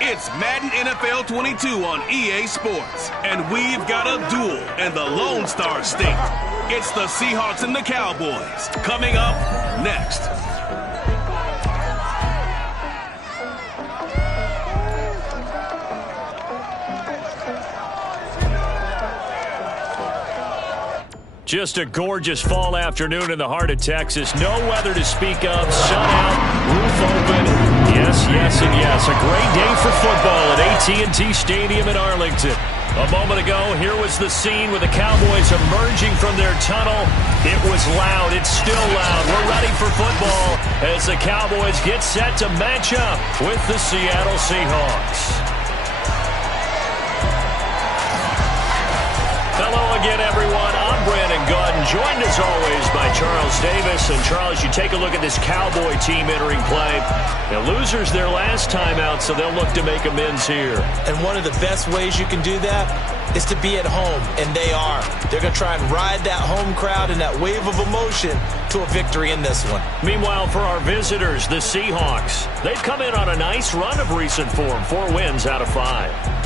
It's Madden NFL 22 on EA Sports, and we've got a duel in the Lone Star State. It's the Seahawks and the Cowboys. Coming up next. Just a gorgeous fall afternoon in the heart of Texas. No weather to speak of. Sun out, roof open. Yes, yes, and yes. A great day for football at AT&T Stadium in Arlington. A moment ago, here was the scene with the Cowboys emerging from their tunnel. It was loud. It's still loud. We're ready for football as the Cowboys get set to match up with the Seattle Seahawks. Hello again, everyone. I'm Brandon Gordon, joined as always by Charles Davis. And Charles, you take a look at this Cowboy team entering play. The losers their last time out, so they'll look to make amends here. And one of the best ways you can do that is to be at home, and they are. They're going to try and ride that home crowd and that wave of emotion to a victory in this one. Meanwhile, for our visitors, the Seahawks, they've come in on a nice run of recent form, 4 wins out of 5.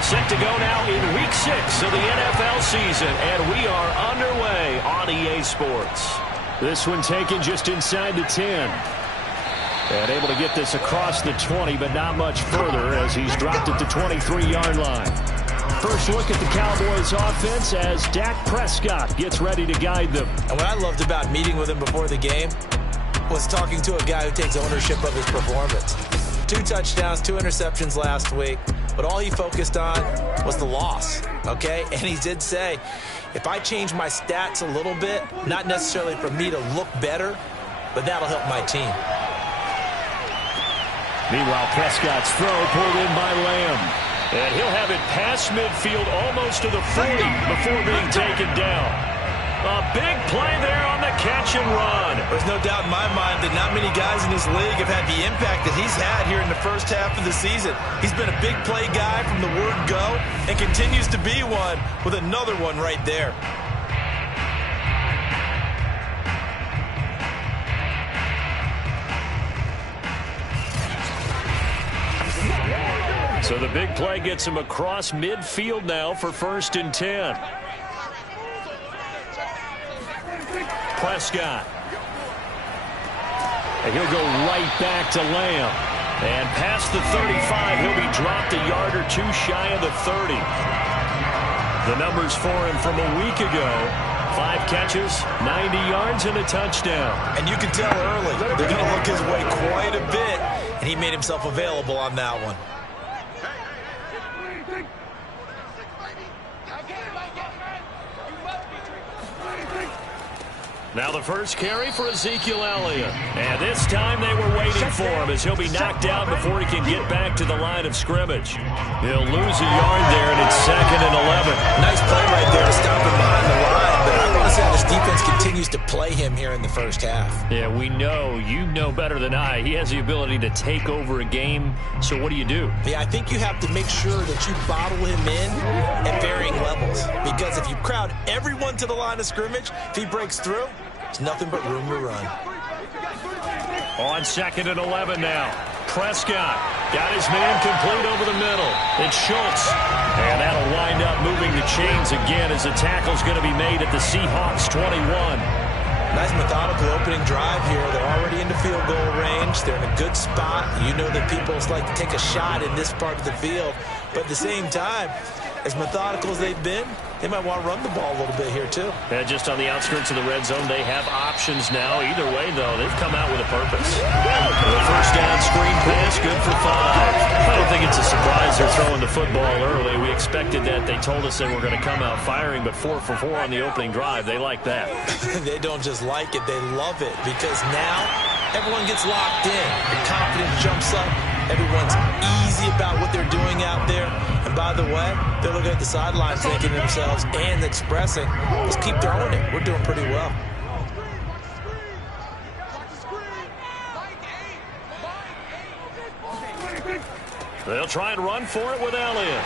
Set to go now in Week 6 of the NFL season, and we are underway on EA Sports. This one taken just inside the 10. And able to get this across the 20, but not much further as he's dropped it to 23-yard line. First look at the Cowboys offense as Dak Prescott gets ready to guide them. And what I loved about meeting with him before the game was talking to a guy who takes ownership of his performance. 2 touchdowns, 2 interceptions last week. But all he focused on was the loss, okay? And he did say, if I change my stats a little bit, not necessarily for me to look better, but that'll help my team. Meanwhile, Prescott's throw pulled in by Lamb. And he'll have it past midfield almost to the 40 before being taken down. A big play there on the catch and run. There's no doubt in my mind that not many guys in this league have had the impact that he's had here in the first half of the season. He's been a big play guy from the word go and continues to be one with another one right there. So the big play gets him across midfield now for 1st and 10. Prescott. And he'll go right back to Lamb. And past the 35, he'll be dropped a yard or 2 shy of the 30. The numbers for him from a week ago: 5 catches, 90 yards, and a touchdown. And you can tell early they're going to look his way quite a bit, and he made himself available on that one. Now the first carry for Ezekiel Elliott. And this time they were waiting for him as he'll be knocked down before he can get back to the line of scrimmage. He'll lose a yard there, and it's 2nd and 11. Nice play right there to stop him behind the line, but I see how this defense continues to play him here in the first half. Yeah, we know. You know better than I. He has the ability to take over a game. So what do you do? Yeah, I think you have to make sure that you bottle him in at varying levels. Because if you crowd everyone to the line of scrimmage, if he breaks through, there's nothing but room to run. On 2nd and 11 now. Prescott got his man complete over the middle. It's Schultz. And that'll wind up moving the chains again as the tackle's going to be made at the Seahawks 21. Nice methodical opening drive here. They're already into field goal range. They're in a good spot. You know that people like to take a shot in this part of the field. But at the same time, as methodical as they've been, they might want to run the ball a little bit here, too. Yeah, just on the outskirts of the red zone, they have options now. Either way, though, they've come out with a purpose. The first down screen pass, good for 5. I don't think it's a surprise they're throwing the football early. We expected that. They told us they were going to come out firing, but 4 for 4 on the opening drive. They like that. They don't just like it, they love it, because now everyone gets locked in. The confidence jumps up. Everyone's easy about what they're doing out there. And by the way, they're looking at the sidelines thinking to themselves and expressing, let's keep throwing it. We're doing pretty well. They'll try and run for it with Elliott.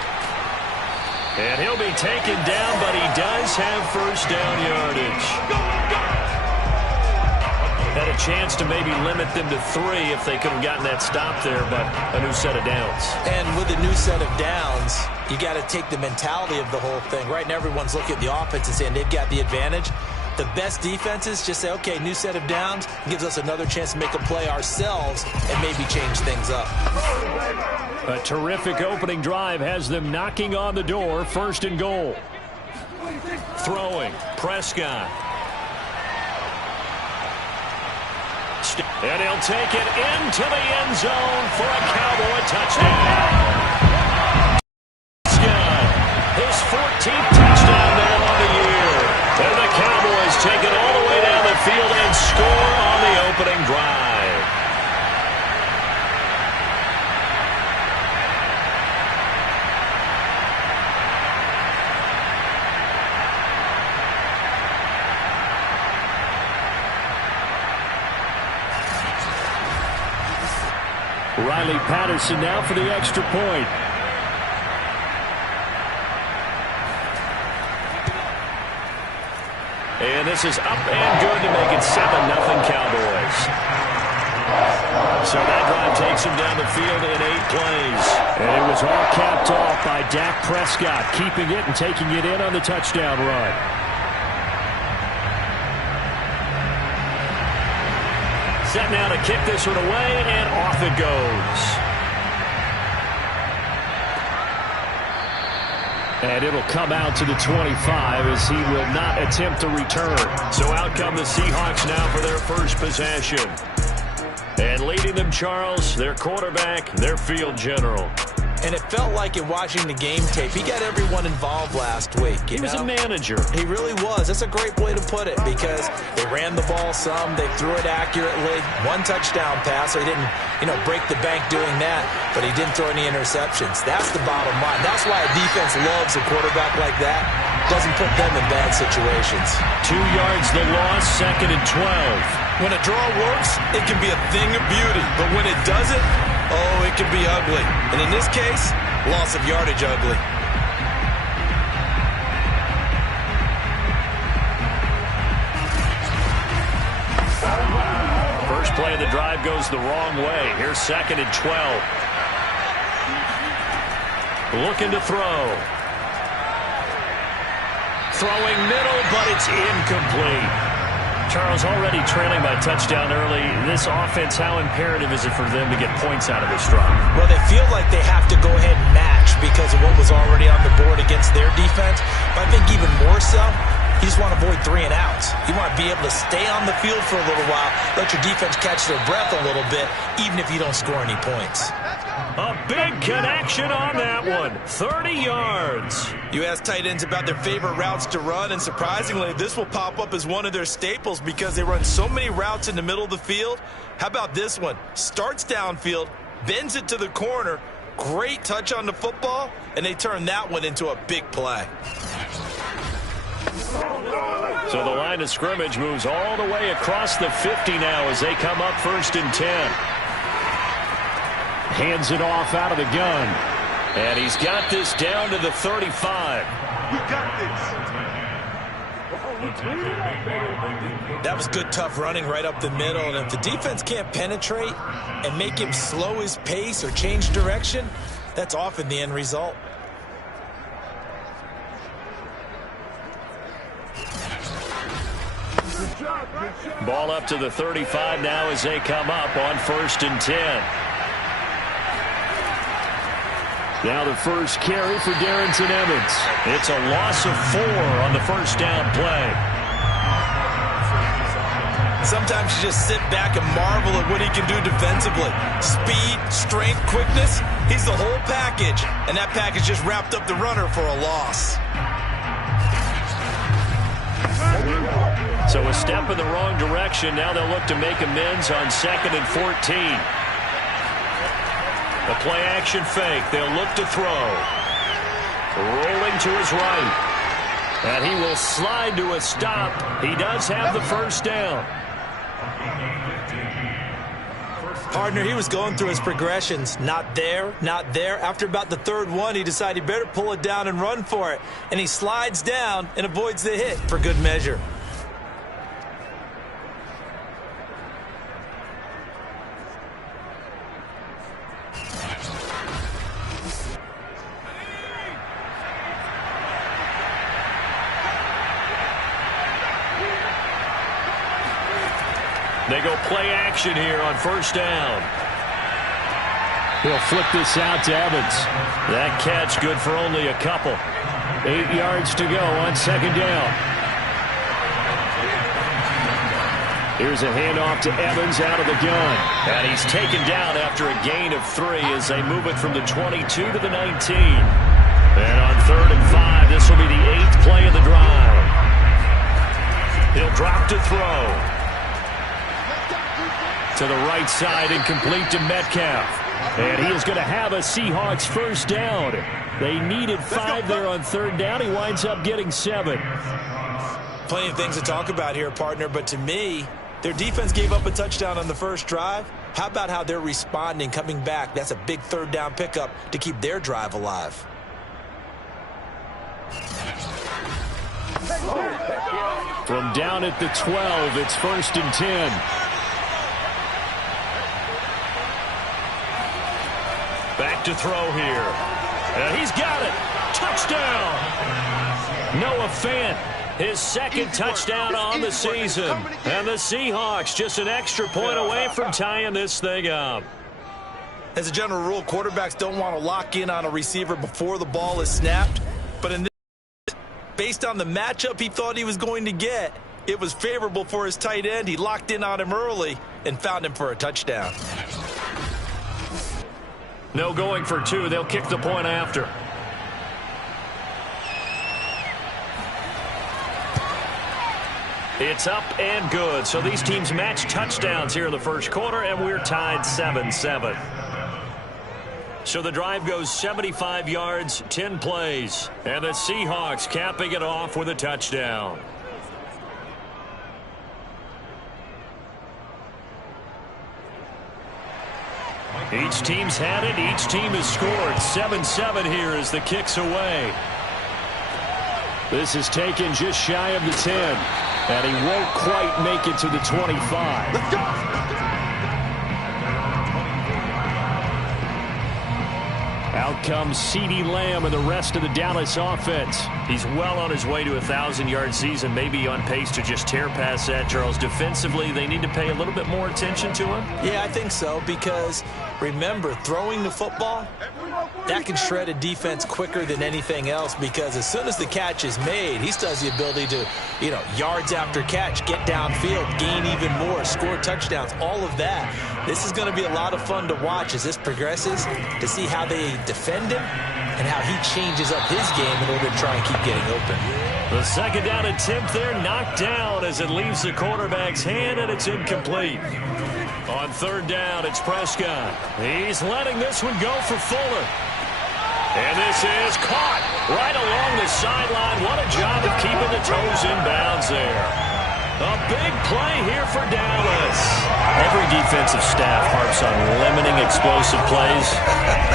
And he'll be taken down, but he does have first down yardage. Had a chance to maybe limit them to 3 if they could have gotten that stop there, but a new set of downs. And with a new set of downs, you got to take the mentality of the whole thing. Right now, everyone's looking at the offense and saying they've got the advantage. The best defenses just say, okay, new set of downs, gives us another chance to make a play ourselves and maybe change things up. A terrific opening drive has them knocking on the door, 1st and goal. Throwing, Prescott. And he'll take it into the end zone for a Cowboy touchdown. Prescott, his 14th touchdown now on the year. And the Cowboys take it all the way down the field and score on the opening drive. Riley Patterson now for the extra point. And this is up and good to make it 7-0 Cowboys. So that drive takes him down the field in 8 plays. And it was all capped off by Dak Prescott, keeping it and taking it in on the touchdown run. Set now to kick this one away, and off it goes. And it'll come out to the 25 as he will not attempt a return. So out come the Seahawks now for their first possession. And leading them, Charles, their quarterback, their field general. And it felt like in watching the game tape, he got everyone involved last week. He was a manager. He really was. That's a great way to put it because they ran the ball some. They threw it accurately. 1 touchdown pass. So he didn't, break the bank doing that, but he didn't throw any interceptions. That's the bottom line. That's why a defense loves a quarterback like that. Doesn't put them in bad situations. 2 yards the loss, 2nd and 12. When a draw works, it can be a thing of beauty. But when it doesn't, oh, it can be ugly. And in this case, loss of yardage ugly. First play of the drive goes the wrong way. Here's 2nd and 12. Looking to throw. Throwing middle, but it's incomplete. Charles, already trailing by touchdown early. This offense, how imperative is it for them to get points out of this drive? Well, they feel like they have to go ahead and match because of what was already on the board against their defense. But I think even more so, you just want to avoid 3 and outs. You want to be able to stay on the field for a little while, let your defense catch their breath a little bit, even if you don't score any points. A big connection on that one. 30 yards. You ask tight ends about their favorite routes to run, and surprisingly, this will pop up as one of their staples because they run so many routes in the middle of the field. How about this one? Starts downfield, bends it to the corner, great touch on the football, and they turn that one into a big play. So the line of scrimmage moves all the way across the 50 now as they come up 1st and 10. Hands it off out of the gun. And he's got this down to the 35. We got this. That was good, tough running right up the middle. And if the defense can't penetrate and make him slow his pace or change direction, that's often the end result. Ball up to the 35 now as they come up on 1st and 10. Now the first carry for Darrington Evans. It's a loss of 4 on the first down play. Sometimes you just sit back and marvel at what he can do defensively. Speed, strength, quickness. He's the whole package. And that package just wrapped up the runner for a loss. So a step in the wrong direction. Now they'll look to make amends on 2nd and 14. A play-action fake. They'll look to throw. Rolling to his right. And he will slide to a stop. He does have the first down. Partner, he was going through his progressions. Not there, not there. After about the 3rd one, he decided he better pull it down and run for it. And he slides down and avoids the hit for good measure. They go play action here on 1st down. He'll flip this out to Evans. That catch good for only a couple. 8 yards to go on 2nd down. Here's a handoff to Evans out of the gun. And he's taken down after a gain of 3 as they move it from the 22 to the 19. And on 3rd and 5, this will be the 8th play of the drive. He'll drop to throw. To the right side and complete to Metcalf. And he is going to have a Seahawks first down. They needed 5 there on 3rd down. He winds up getting 7. Plenty of things to talk about here, partner, but to me, their defense gave up a touchdown on the first drive. How about how they're responding, coming back? That's a big 3rd down pickup to keep their drive alive. From down at the 12, it's 1st and 10. Back to throw here. And he's got it. Touchdown. Noah Fant, his 2nd touchdown on the season. And the Seahawks just an extra point away from tying this thing up. As a general rule, quarterbacks don't want to lock in on a receiver before the ball is snapped. But in this, based on the matchup he thought he was going to get, it was favorable for his tight end. He locked in on him early and found him for a touchdown. No going for 2. They'll kick the point after. It's up and good. So these teams match touchdowns here in the first quarter, and we're tied 7-7. So the drive goes 75 yards, 10 plays. And the Seahawks capping it off with a touchdown. Each team's had it. Each team has scored. 7-7 here as the kick's away. This is taken just shy of the 10. And he won't quite make it to the 25. Let's go. Out comes CeeDee Lamb and the rest of the Dallas offense. He's well on his way to a 1,000-yard season, maybe on pace to just tear past that, Charles. Defensively, they need to pay a little bit more attention to him? Yeah, I think so, because remember, throwing the football, that can shred a defense quicker than anything else, because as soon as the catch is made, he still has the ability to, yards after catch, get downfield, gain even more, score touchdowns, all of that. This is going to be a lot of fun to watch as this progresses, to see how they defend him and how he changes up his game in order to try and keep getting open. The second down attempt there knocked down as it leaves the quarterback's hand, and it's incomplete. On 3rd down, it's Prescott. He's letting this one go for Fuller. And this is caught right along the sideline. What a job of keeping the toes in bounds there. A big play here for Dallas. Every defensive staff harps on limiting explosive plays.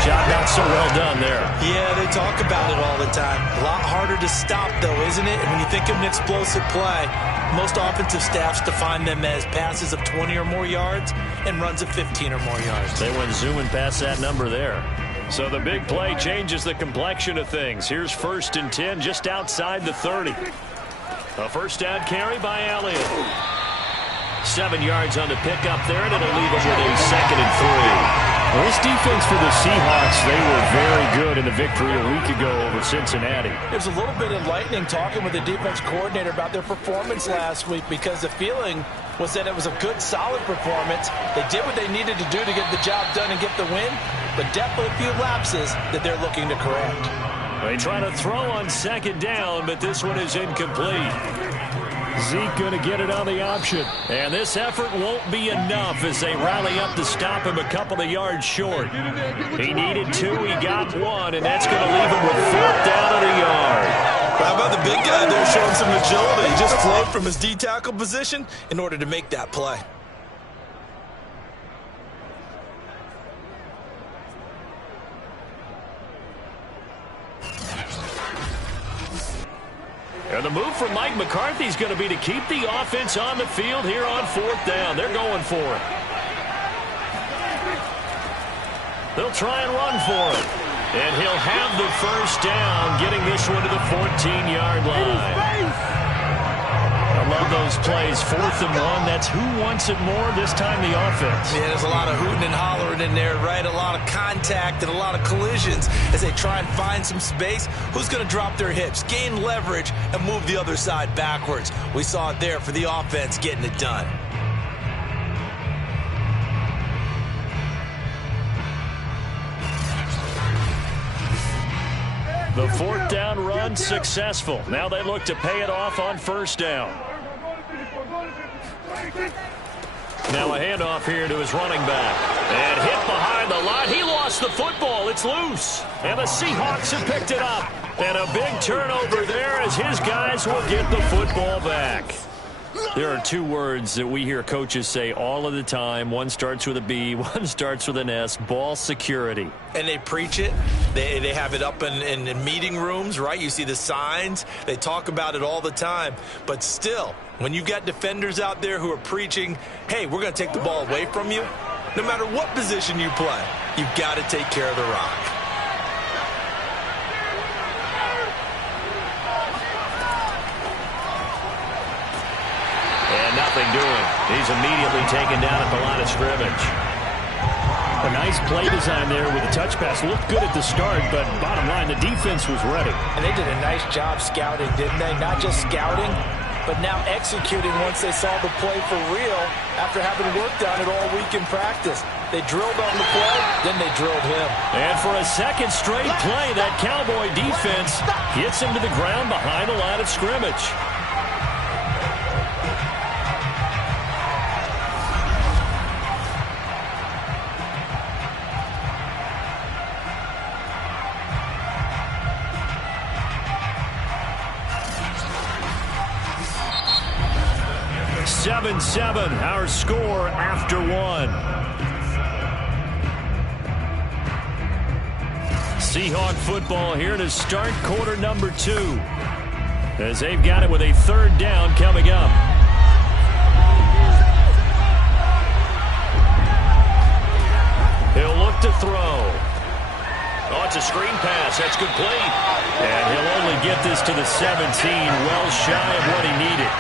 Job not so well done there. Yeah, they talk about it all the time. A lot harder to stop, though, isn't it? And when you think of an explosive play, most offensive staffs define them as passes of 20 or more yards and runs of 15 or more yards. They went zooming past that number there. So the big play changes the complexion of things. Here's 1st and 10 just outside the 30. A first down carry by Elliott. 7 yards on the pickup there, and it'll leave them with a 2nd and 3. Well, this defense for the Seahawks, they were very good in the victory a week ago over Cincinnati. It was a little bit enlightening talking with the defense coordinator about their performance last week, because the feeling was that it was a good, solid performance. They did what they needed to do to get the job done and get the win, but definitely a few lapses that they're looking to correct. They try to throw on 2nd down, but this one is incomplete. Zeke going to get it on the option. And this effort won't be enough as they rally up to stop him a couple of yards short. He needed 2, he got 1, and that's going to leave him with 4th down at a yard. How about the big guy there showing some agility? He just flowed from his D-tackle position in order to make that play. And the move from Mike McCarthy is going to be to keep the offense on the field here on 4th down. They're going for it. They'll try and run for it. And he'll have the first down, getting this one to the 14-yard line. I love those plays. 4th and 1. That's who wants it more, this time the offense. Yeah, there's a lot of hooting and hollering in there, right? A lot of contact and a lot of collisions as they try and find some space. Who's going to drop their hips, gain leverage, and move the other side backwards? We saw it there for the offense getting it done. The 4th down run successful. Now they look to pay it off on 1st down. Now a handoff here to his running back. And hit behind the line. He lost the football. It's loose. And the Seahawks have picked it up. And a big turnover there as his guys will get the football back. There are 2 words that we hear coaches say all of the time. One starts with a B, one starts with an S. Ball security. And they preach it. They have it up in meeting rooms, right? You see the signs. They talk about it all the time. But still, when you've got defenders out there who are preaching, hey, we're going to take the ball away from you, no matter what position you play, you've got to take care of the rock. Nothing doing. He's immediately taken down at the line of scrimmage. A nice play design there with a touch pass. Looked good at the start, but bottom line, the defense was ready. And they did a nice job scouting, didn't they? Not just scouting, but now executing once they saw the play for real after having worked on it all week in practice. They drilled on the play, then they drilled him. And for a 2nd straight play, that Cowboy defense gets him to the ground behind the line of scrimmage. Our score after 1. Seahawk football here to start quarter number 2. As they've got it with a 3rd down coming up. He'll look to throw. Oh, it's a screen pass. That's complete. And he'll only get this to the 17, well shy of what he needed.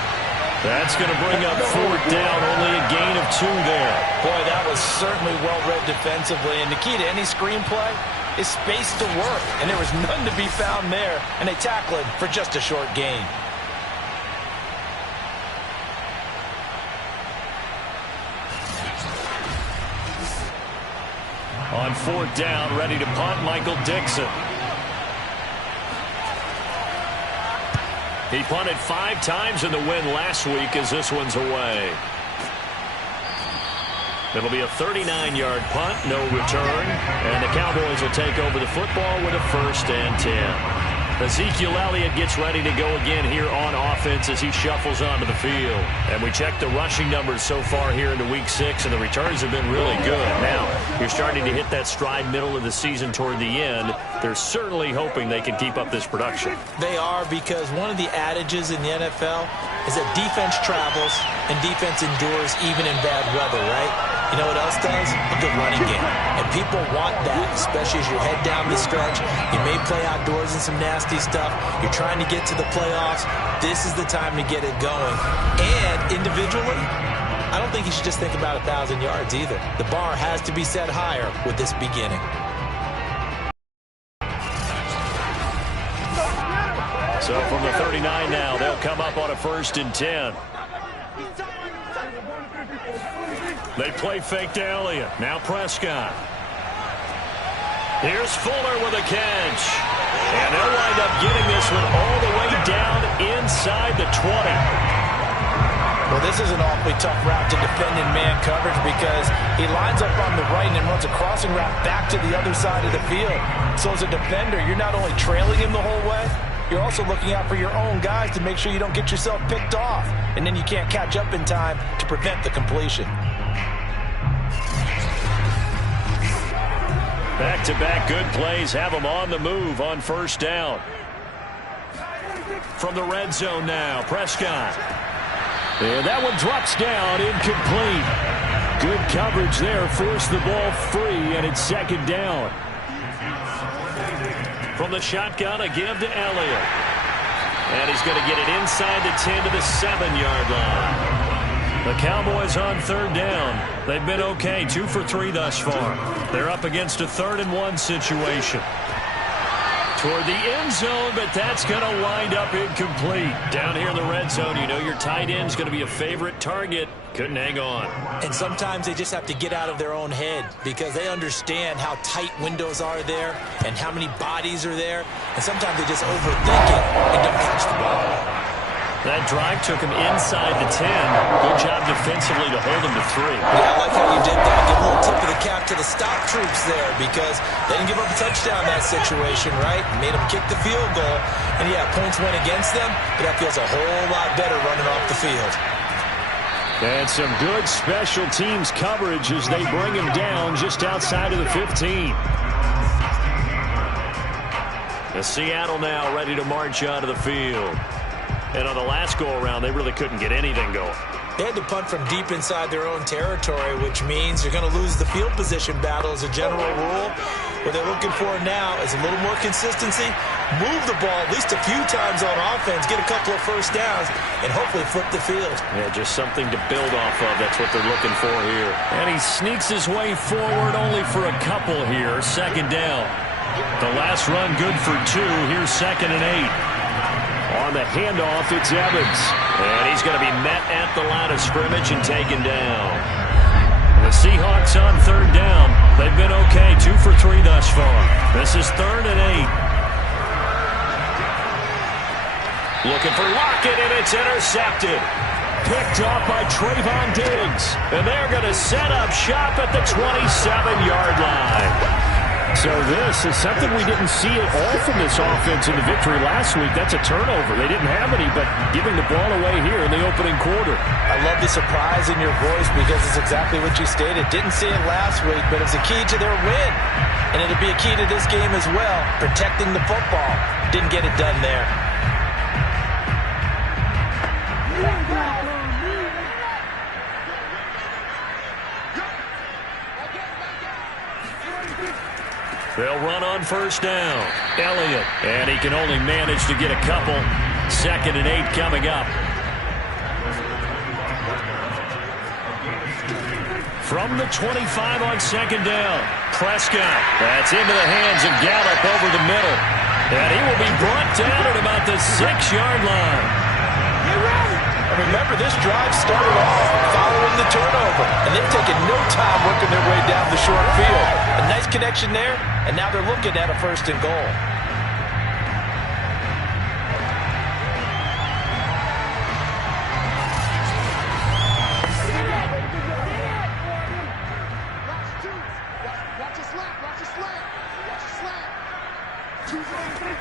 That's going to bring up 4th down, only a gain of 2 there. Boy, that was certainly well-read defensively. And the key to any screenplay is space to work. And there was none to be found there. And they tackle it for just a short gain. On 4th down, ready to punt, Michael Dixon. He punted 5 times in the win last week as this one's away. It'll be a 39-yard punt, no return, and the Cowboys will take over the football with a 1st and 10. Ezekiel Elliott gets ready to go again here on offense as he shuffles onto the field. And we check the rushing numbers so far here into Week 6, and the returns have been really good. Now, you're starting to hit that stride middle of the season toward the end. They're certainly hoping they can keep up this production. They are, because one of the adages in the NFL is that defense travels and defense endures even in bad weather, right? You know what else does? A good running game. And people want that, especially as you head down the stretch. You may play outdoors in some nasty stuff. You're trying to get to the playoffs. This is the time to get it going. And individually, I don't think you should just think about 1,000 yards either. The bar has to be set higher with this beginning. So from the 39 now, they'll come up on a 1st and 10. They play fake to Elliott. Now Prescott. Here's Fuller with a catch. And they'll wind up getting this one all the way down inside the 20. Well, this is an awfully tough route to defend in man coverage because he lines up on the right and then runs a crossing route back to the other side of the field. So as a defender, you're not only trailing him the whole way, you're also looking out for your own guys to make sure you don't get yourself picked off. And then you can't catch up in time to prevent the completion. Back-to-back good plays have them on the move on 1st down. From the red zone now, Prescott. And that one drops down, incomplete. Good coverage there, forced the ball free, and it's 2nd down. From the shotgun, a give to Elliott. And he's going to get it inside the 10 to the 7-yard line. The Cowboys on 3rd down. They've been okay, 2 for 3 thus far. They're up against a 3rd and 1 situation. Toward the end zone, but that's going to wind up incomplete. Down here in the red zone, you know your tight end's going to be a favorite target. Couldn't hang on. And sometimes they just have to get out of their own head because they understand how tight windows are there and how many bodies are there. And sometimes they just overthink it and don't catch the ball. That drive took him inside the 10. Good job defensively to hold him to 3. Yeah, I like how you did that. Give a little tip of the cap to the stop troops there because they didn't give up a touchdown in that situation, right? Made them kick the field goal. And, yeah, points went against them, but that feels a whole lot better running off the field. And some good special teams coverage as they bring him down just outside of the 15. The Seattle now ready to march onto the field. And on the last go-around, they really couldn't get anything going. They had to punt from deep inside their own territory, which means you're going to lose the field position battle as a general rule. What they're looking for now is a little more consistency, move the ball at least a few times on offense, get a couple of 1st downs, and hopefully flip the field. Yeah, just something to build off of. That's what they're looking for here. And he sneaks his way forward only for a couple here. 2nd down. The last run good for 2. Here's 2nd and 8. On the handoff, it's Evans. And he's going to be met at the line of scrimmage and taken down. The Seahawks on 3rd down. They've been okay, 2 for 3 thus far. This is 3rd and 8. Looking for Lockett, and it's intercepted. Picked off by Trayvon Diggs. And they're going to set up shop at the 27-yard line. So this is something we didn't see at all from this offense in the victory last week. That's a turnover. They didn't have any, but giving the ball away here in the opening quarter. I love the surprise in your voice because it's exactly what you stated. Didn't see it last week, but it's a key to their win. And it'll be a key to this game as well, protecting the football. Didn't get it done there. They'll run on 1st down. Elliott. And he can only manage to get a couple. 2nd and 8 coming up. From the 25 on 2nd down. Prescott. That's into the hands of Gallup over the middle. And he will be brought down at about the 6-yard line. And remember, this drive started off following the turnover. And they've taken no time working their way down the short field. A nice connection there, and now they're looking at a 1st and goal.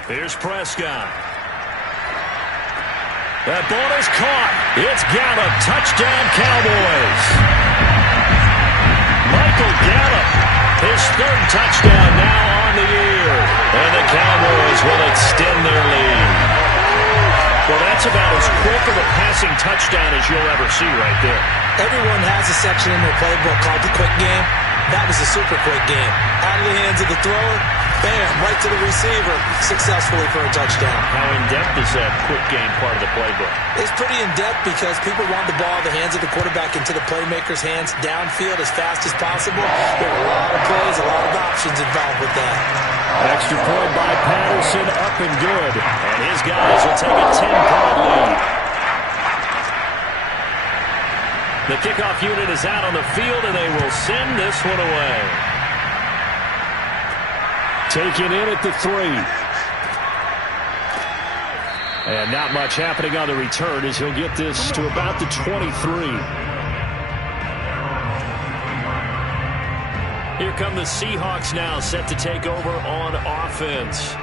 Here's Prescott. That ball is caught. It's Gallup. Touchdown, Cowboys. Michael Gallup, his third touchdown now on the year. And the Cowboys will extend their lead. Well, that's about as quick of a passing touchdown as you'll ever see right there. Everyone has a section in their playbook called the quick game. That was a super quick game. Out of the hands of the thrower, bam, right to the receiver, successfully for a touchdown. How in-depth is that quick game part of the playbook? It's pretty in-depth because people want the ball in the hands of the quarterback into the playmaker's hands downfield as fast as possible. There are a lot of plays, a lot of options involved with that. Extra point by Patterson, up and good. And his guys will take a 10-point lead. The kickoff unit is out on the field, and they will send this one away. Taken in at the 3. And not much happening on the return as he'll get this to about the 23. Here come the Seahawks now, set to take over on offense.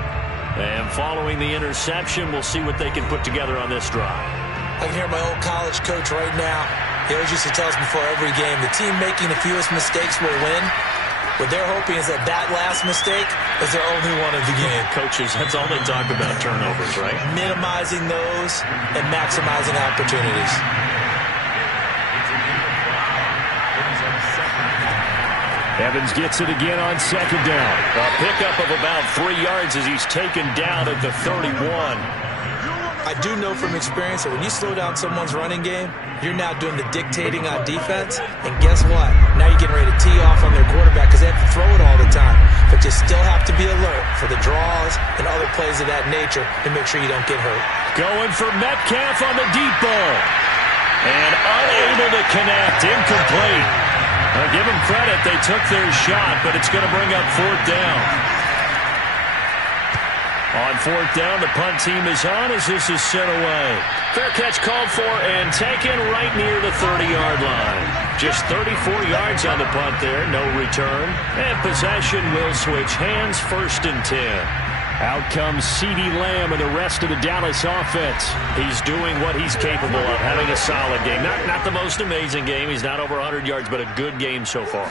And following the interception, we'll see what they can put together on this drive. I can hear my old college coach right now. He always used to tell us before every game, the team making the fewest mistakes will win. What they're hoping is that last mistake is their only one of the game. Coaches, that's all they talk about, turnovers, right? Minimizing those and maximizing opportunities. Evans gets it again on second down. A pickup of about 3 yards as he's taken down at the 31. I do know from experience that when you slow down someone's running game, you're now doing the dictating on defense. And guess what? Now you're getting ready to tee off on their quarterback because they have to throw it all the time. But you still have to be alert for the draws and other plays of that nature to make sure you don't get hurt. Going for Metcalf on the deep ball. And unable to connect. Incomplete. Now give them credit. They took their shot, but it's going to bring up 4th down. On 4th down, the punt team is on as this is sent away. Fair catch called for and taken right near the 30-yard line. Just 34 yards on the punt there, no return. And possession will switch hands, 1st and 10. Out comes CeeDee Lamb and the rest of the Dallas offense. He's doing what he's capable of, having a solid game. Not the most amazing game. He's not over 100 yards, but a good game so far.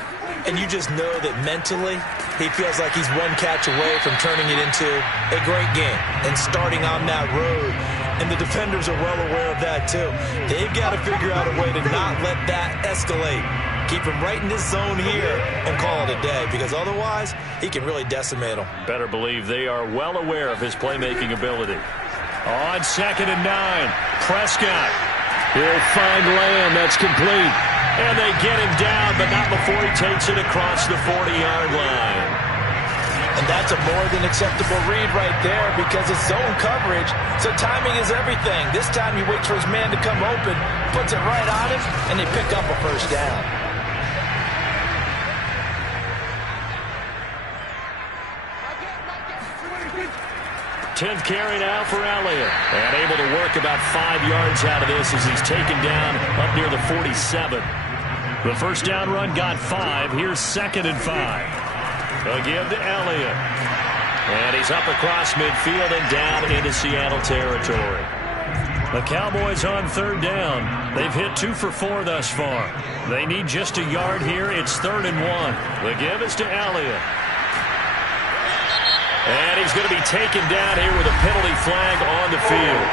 And you just know that mentally, he feels like he's one catch away from turning it into a great game and starting on that road. And the defenders are well aware of that, too. They've got to figure out a way to not let that escalate. Keep him right in this zone here and call it a day, because otherwise, he can really decimate them. Better believe they are well aware of his playmaking ability. On 2nd and 9, Prescott. He'll find Lamb. That's complete. And they get him down, but not before he takes it across the 40-yard line. And that's a more than acceptable read right there because it's zone coverage, so timing is everything. This time he waits for his man to come open, puts it right on him, and they pick up a 1st down. 10th carry now for Elliott. And able to work about 5 yards out of this as he's taken down up near the 47. The 1st down run got 5. Here's 2nd and 5. They'll give to Elliott. And he's up across midfield and down into Seattle territory. The Cowboys on 3rd down. They've hit 2 for 4 thus far. They need just a yard here. It's 3rd and 1. The give is to Elliott. And he's going to be taken down here with a penalty flag on the field.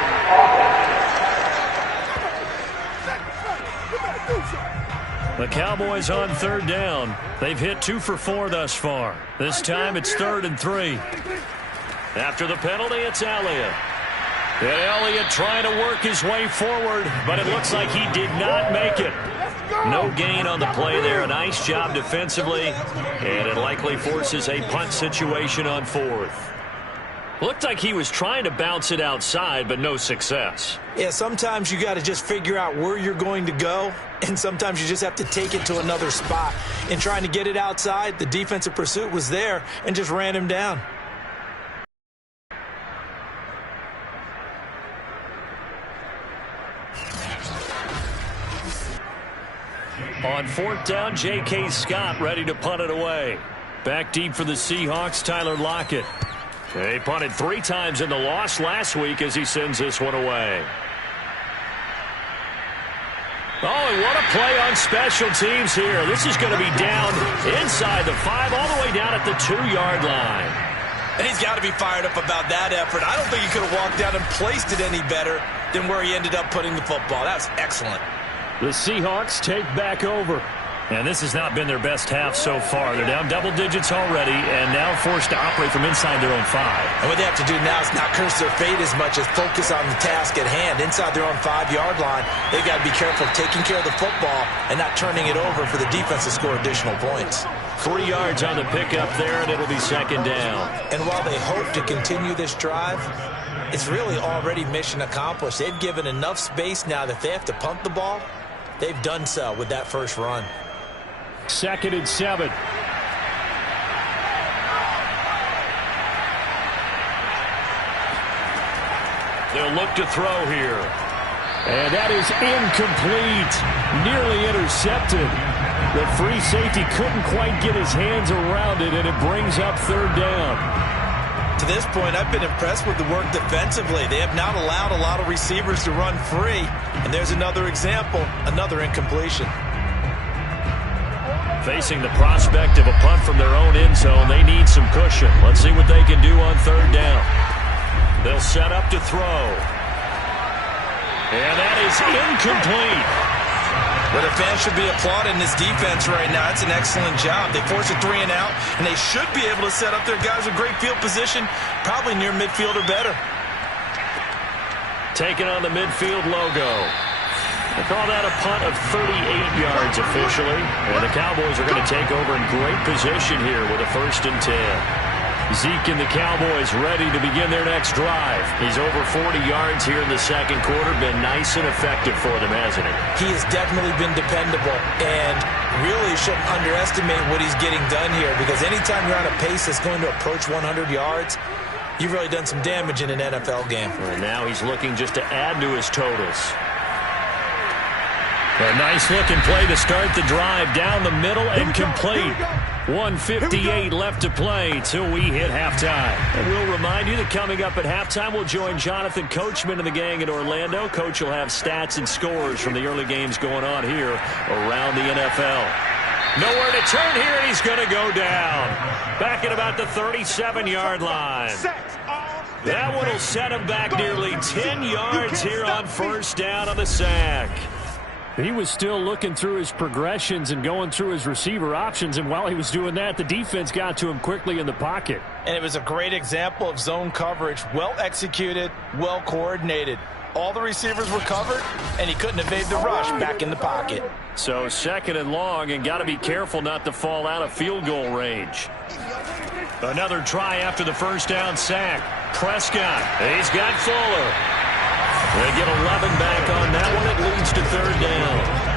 The Cowboys on 3rd down. They've hit 2 for 4 thus far. This time it's 3rd and 3. After the penalty, it's Elliott. And Elliott trying to work his way forward, but it looks like he did not make it. No gain on the play there. A nice job defensively, and it likely forces a punt situation on 4th. Looked like he was trying to bounce it outside, but no success. Yeah, sometimes you got to just figure out where you're going to go, and sometimes you just have to take it to another spot. In trying to get it outside, the defensive pursuit was there and just ran him down. On 4th down, J.K. Scott ready to punt it away. Back deep for the Seahawks, Tyler Lockett. He punted 3 times in the loss last week as he sends this one away. Oh, and what a play on special teams here. This is going to be down inside the 5, all the way down at the 2-yard line. And he's got to be fired up about that effort. I don't think he could have walked down and placed it any better than where he ended up putting the football. That was excellent. The Seahawks take back over. And this has not been their best half so far. They're down double digits already and now forced to operate from inside their own 5. And what they have to do now is not curse their fate as much as focus on the task at hand. Inside their own 5-yard line, they've got to be careful of taking care of the football and not turning it over for the defense to score additional points. 3 yards on the pickup there, and it'll be 2nd down. And while they hope to continue this drive, it's really already mission accomplished. They've given enough space now that they have to punt the ball. They've done so with that first run. 2nd and 7. They'll look to throw here. And that is incomplete. Nearly intercepted. The free safety couldn't quite get his hands around it, and it brings up 3rd down. To this point, I've been impressed with the work defensively. They have not allowed a lot of receivers to run free. And there's another example, another incompletion. Facing the prospect of a punt from their own end zone, they need some cushion. Let's see what they can do on 3rd down. They'll set up to throw. And that is incomplete. But the fans should be applauding this defense right now. It's an excellent job. They force a 3 and out, and they should be able to set up their guys with great field position, probably near midfield or better. Taking on the midfield logo. They call that a punt of 38 yards officially. And the Cowboys are going to take over in great position here with a 1st and 10. Zeke and the Cowboys ready to begin their next drive. He's over 40 yards here in the 2nd quarter. Been nice and effective for them, hasn't he? He has definitely been dependable, and really shouldn't underestimate what he's getting done here, because anytime you're on a pace that's going to approach 100 yards, you've really done some damage in an NFL game. And now he's looking just to add to his totals. A nice-looking play to start the drive down the middle and complete. 1:58 left to play till we hit halftime. And we'll remind you that coming up at halftime, we'll join Jonathan Coachman and the gang in Orlando. Coach will have stats and scores from the early games going on here around the NFL. Nowhere to turn here, and he's going to go down. Back at about the 37-yard line. That one will set him back nearly 10 yards here on 1st down on the sack. He was still looking through his progressions and going through his receiver options, and while he was doing that, the defense got to him quickly in the pocket. And it was a great example of zone coverage, well executed, well coordinated. All the receivers were covered, and he couldn't evade the rush back in the pocket. So 2nd and long, and got to be careful not to fall out of field goal range. Another try after the 1st down sack. Prescott, he's got Fuller. They get 11 back on that one. It leads to 3rd down.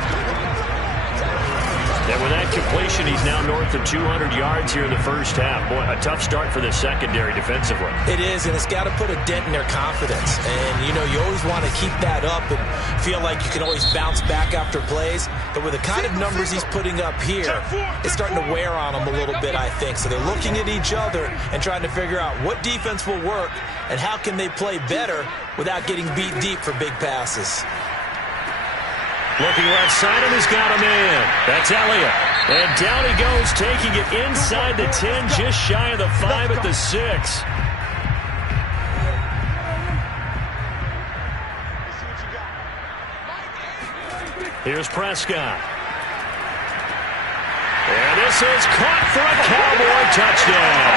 And with that completion, he's now north of 200 yards here in the 1st half. Boy, a tough start for the secondary defensively. It is, and it's got to put a dent in their confidence. And, you know, you always want to keep that up and feel like you can always bounce back after plays. But with the kind of numbers he's putting up here, it's starting to wear on them a little bit, I think. So they're looking at each other and trying to figure out what defense will work and how can they play better without getting beat deep for big passes. Looking left side, and he's got a man. That's Elliott. And down he goes, taking it inside the 10, just shy of the 5 at the 6. Here's Prescott. And this is caught for a Cowboy touchdown.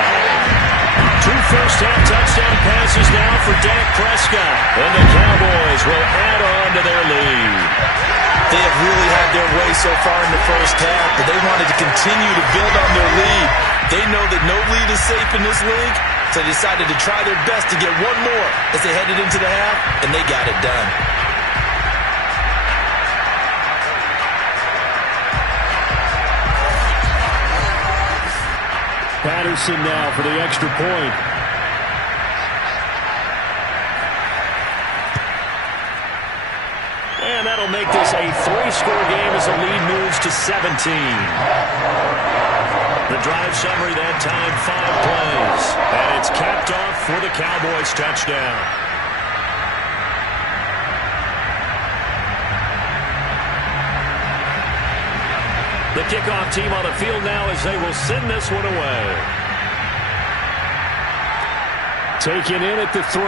2 first-half touchdown passes now for Dak Prescott. And the Cowboys will add on to their lead. They have really had their way so far in the 1st half, but they wanted to continue to build on their lead. They know that no lead is safe in this league, so they decided to try their best to get one more as they headed into the half, and they got it done. Patterson now for the extra point. And that'll make this a 3-score game as the lead moves to 17. The drive summary that time, 5 plays. And it's capped off for the Cowboys touchdown. The kickoff team on the field now as they will send this one away. Taken in at the 3.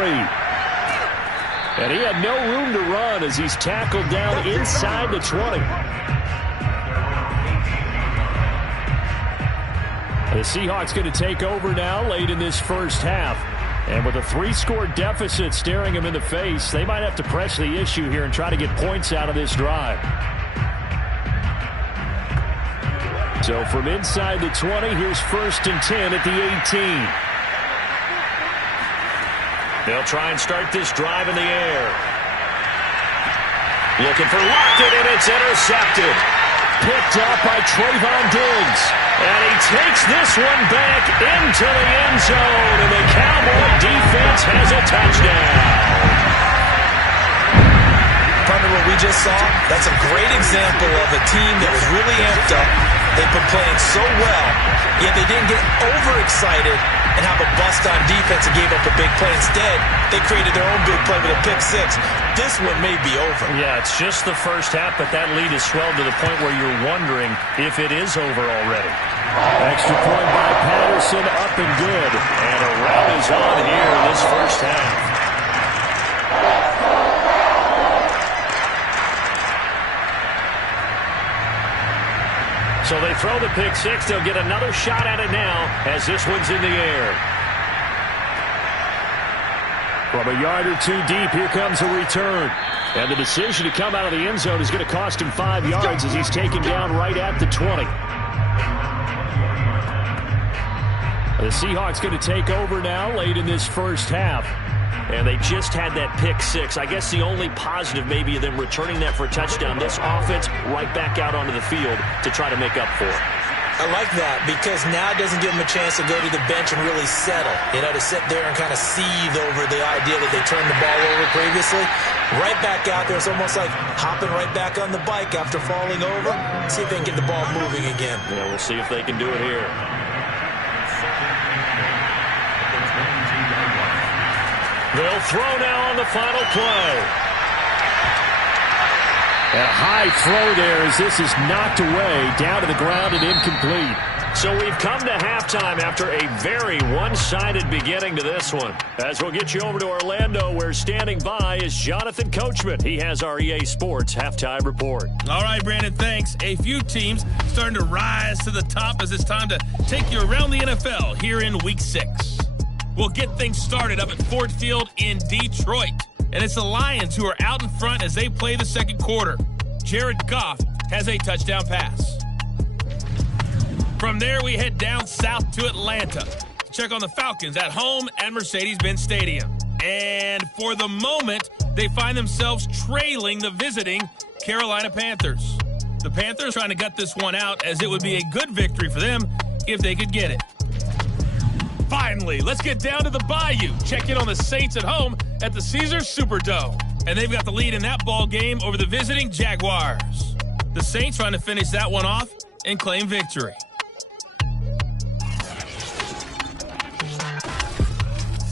And he had no room to run as he's tackled down inside the 20. The Seahawks going to take over now late in this first half. And with a 3-score deficit staring them in the face, they might have to press the issue here and try to get points out of this drive. So from inside the 20, here's 1st and 10 at the 18. They'll try and start this drive in the air. Looking for Lockett, and it's intercepted. Picked up by Trayvon Diggs. And he takes this one back into the end zone, and the Cowboy defense has a touchdown. Partner, what we just saw, that's a great example of a team that was really amped up. They've been playing so well, yet they didn't get overexcited and have a bust on defense and gave up a big play. Instead, they created their own big play with a pick-6. This one may be over. Yeah, it's just the first half, but that lead is swelled to the point where you're wondering if it is over already. Extra point by Patterson, up and good. And a rout is on here in this first half. So they throw the pick-6. They'll get another shot at it now as this one's in the air. From a yard or 2 deep, here comes a return. And the decision to come out of the end zone is going to cost him 5 yards as he's taken down right at the 20. The Seahawks going to take over now late in this first half. And they just had that pick-6. I guess the only positive maybe of them returning that for a touchdown. This offense right back out onto the field to try to make up for it. I like that because now it doesn't give them a chance to go to the bench and really settle. You know, to sit there and kind of seethe over the idea that they turned the ball over previously. Right back out there. It's almost like hopping right back on the bike after falling over. See if they can get the ball moving again. Yeah, we'll see if they can do it here. They'll throw now on the final play. A high throw there as this is knocked away, down to the ground and incomplete. So we've come to halftime after a very one-sided beginning to this one. As we'll get you over to Orlando, where standing by is Jonathan Coachman. He has our EA Sports halftime report. All right, Brandon, thanks. A few teams starting to rise to the top as it's time to take you around the NFL here in Week 6. We'll get things started up at Ford Field in Detroit. And it's the Lions who are out in front as they play the second quarter. Jared Goff has a touchdown pass. From there, we head down south to Atlanta to check on the Falcons at home at Mercedes-Benz Stadium. And for the moment, they find themselves trailing the visiting Carolina Panthers. The Panthers trying to gut this one out as it would be a good victory for them if they could get it. Finally, let's get down to the Bayou. Check in on the Saints at home at the Caesars Superdome. And they've got the lead in that ball game over the visiting Jaguars. The Saints trying to finish that one off and claim victory.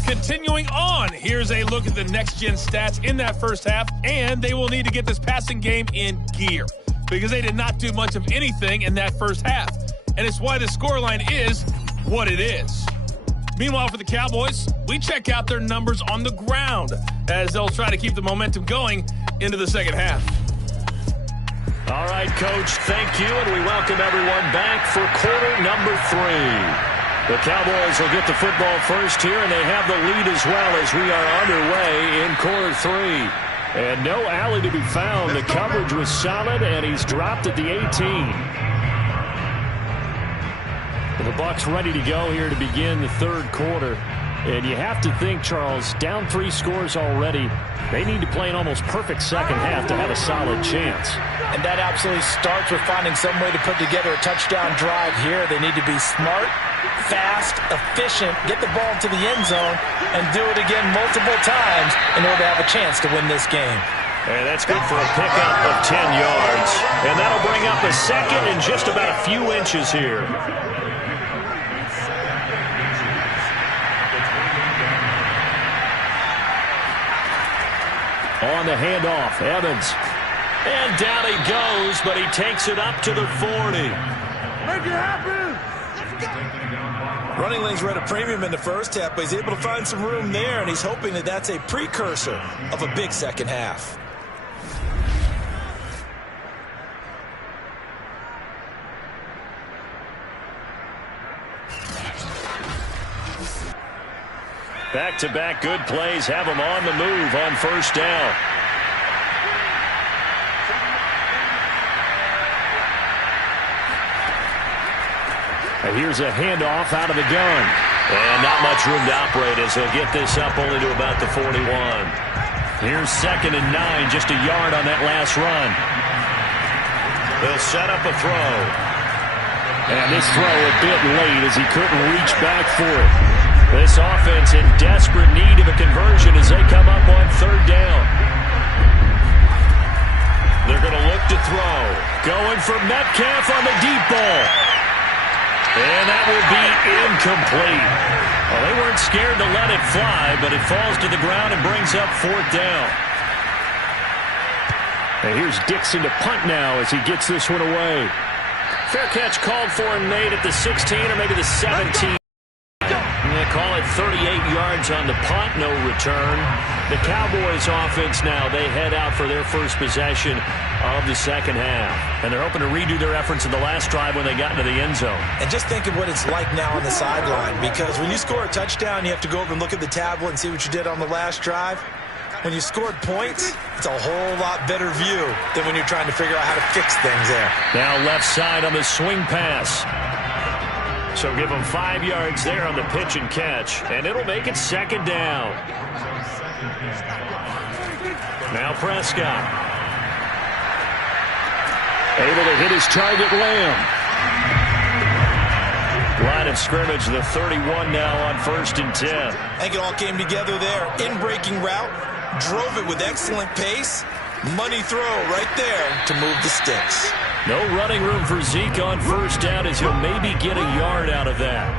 Continuing on, here's a look at the next-gen stats in that first half, and they will need to get this passing game in gear because they did not do much of anything in that first half. And it's why the scoreline is what it is. Meanwhile, for the Cowboys, we check out their numbers on the ground as they'll try to keep the momentum going into the second half. All right, Coach, thank you, and we welcome everyone back for quarter number 3. The Cowboys will get the football first here, and they have the lead as well as we are underway in quarter 3. And no alley to be found. The coverage was solid, and he's dropped at the 18. The Bucs ready to go here to begin the third quarter. And you have to think, Charles, down 3 scores already. They need to play an almost perfect second half to have a solid chance. And that absolutely starts with finding some way to put together a touchdown drive here. They need to be smart, fast, efficient, get the ball to the end zone, and do it again multiple times in order to have a chance to win this game. And that's good for a pickup of 10 yards. And that'll bring up a second and just about a few inches here. On the handoff, Evans. And down he goes, but he takes it up to the 40. Make it happen! Running lanes were at a premium in the first half, but he's able to find some room there, and he's hoping that that's a precursor of a big second half. Back-to-back good plays have him on the move on first down. And here's a handoff out of the gun. And not much room to operate as he'll get this up only to about the 41. Here's 2nd and 9, just a yard on that last run. They'll set up a throw. And this throw a bit late as he couldn't reach back for it. This offense in desperate need of a conversion as they come up on 3rd down. They're going to look to throw. Going for Metcalf on the deep ball. And that will be incomplete. Well, they weren't scared to let it fly, but it falls to the ground and brings up 4th down. And here's Dixon to punt now as he gets this one away. Fair catch called for and made at the 16 or maybe the 17. They call it 38 yards on the punt, no return. The Cowboys offense now, they head out for their first possession of the second half. And they're hoping to redo their efforts in the last drive when they got into the end zone. And just think of what it's like now on the sideline, because when you score a touchdown, you have to go over and look at the tablet and see what you did on the last drive. When you scored points, it's a whole lot better view than when you're trying to figure out how to fix things there. Now left side on the swing pass. So give them 5 yards there on the pitch and catch, and it'll make it 2nd down. Now Prescott. Able to hit his target, Lamb. Line of scrimmage, the 31 now on 1st and 10. I think it all came together there. In-breaking route, drove it with excellent pace. Money throw right there to move the sticks. No running room for Zeke on 1st down as he'll maybe get a yard out of that.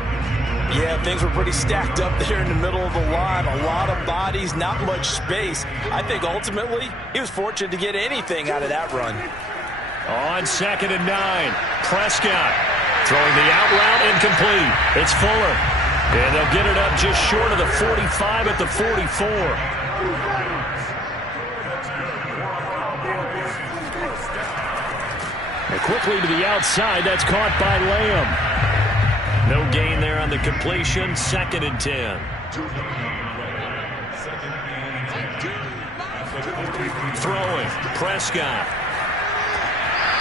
Yeah, things were pretty stacked up there in the middle of the line. A lot of bodies, not much space. I think ultimately he was fortunate to get anything out of that run. On 2nd and 9, Prescott throwing the out route incomplete. It's Fuller. And they'll get it up just short of the 45 at the 44. And quickly to the outside, that's caught by Lamb. No gain there on the completion, 2nd and 10. Throwing, Prescott.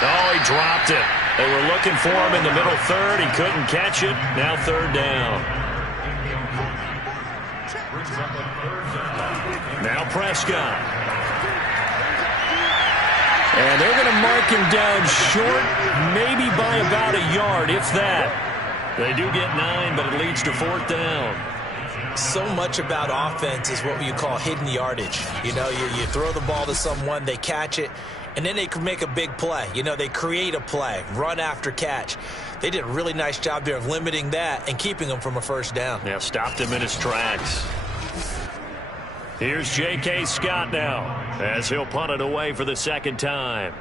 Oh, he dropped it. They were looking for him in the middle 3rd. He couldn't catch it. Now 3rd down. Now Prescott. And they're going to mark him down short, maybe by about a yard, if that. They do get 9, but it leads to 4th down. So much about offense is what you call hidden yardage. You know, you throw the ball to someone, they catch it, and then they can make a big play. You know, they create a play, run after catch. They did a really nice job there of limiting that and keeping him from a 1st down. Yeah, stopped him in his tracks. Here's J.K. Scott now as he'll punt it away for the 2nd time.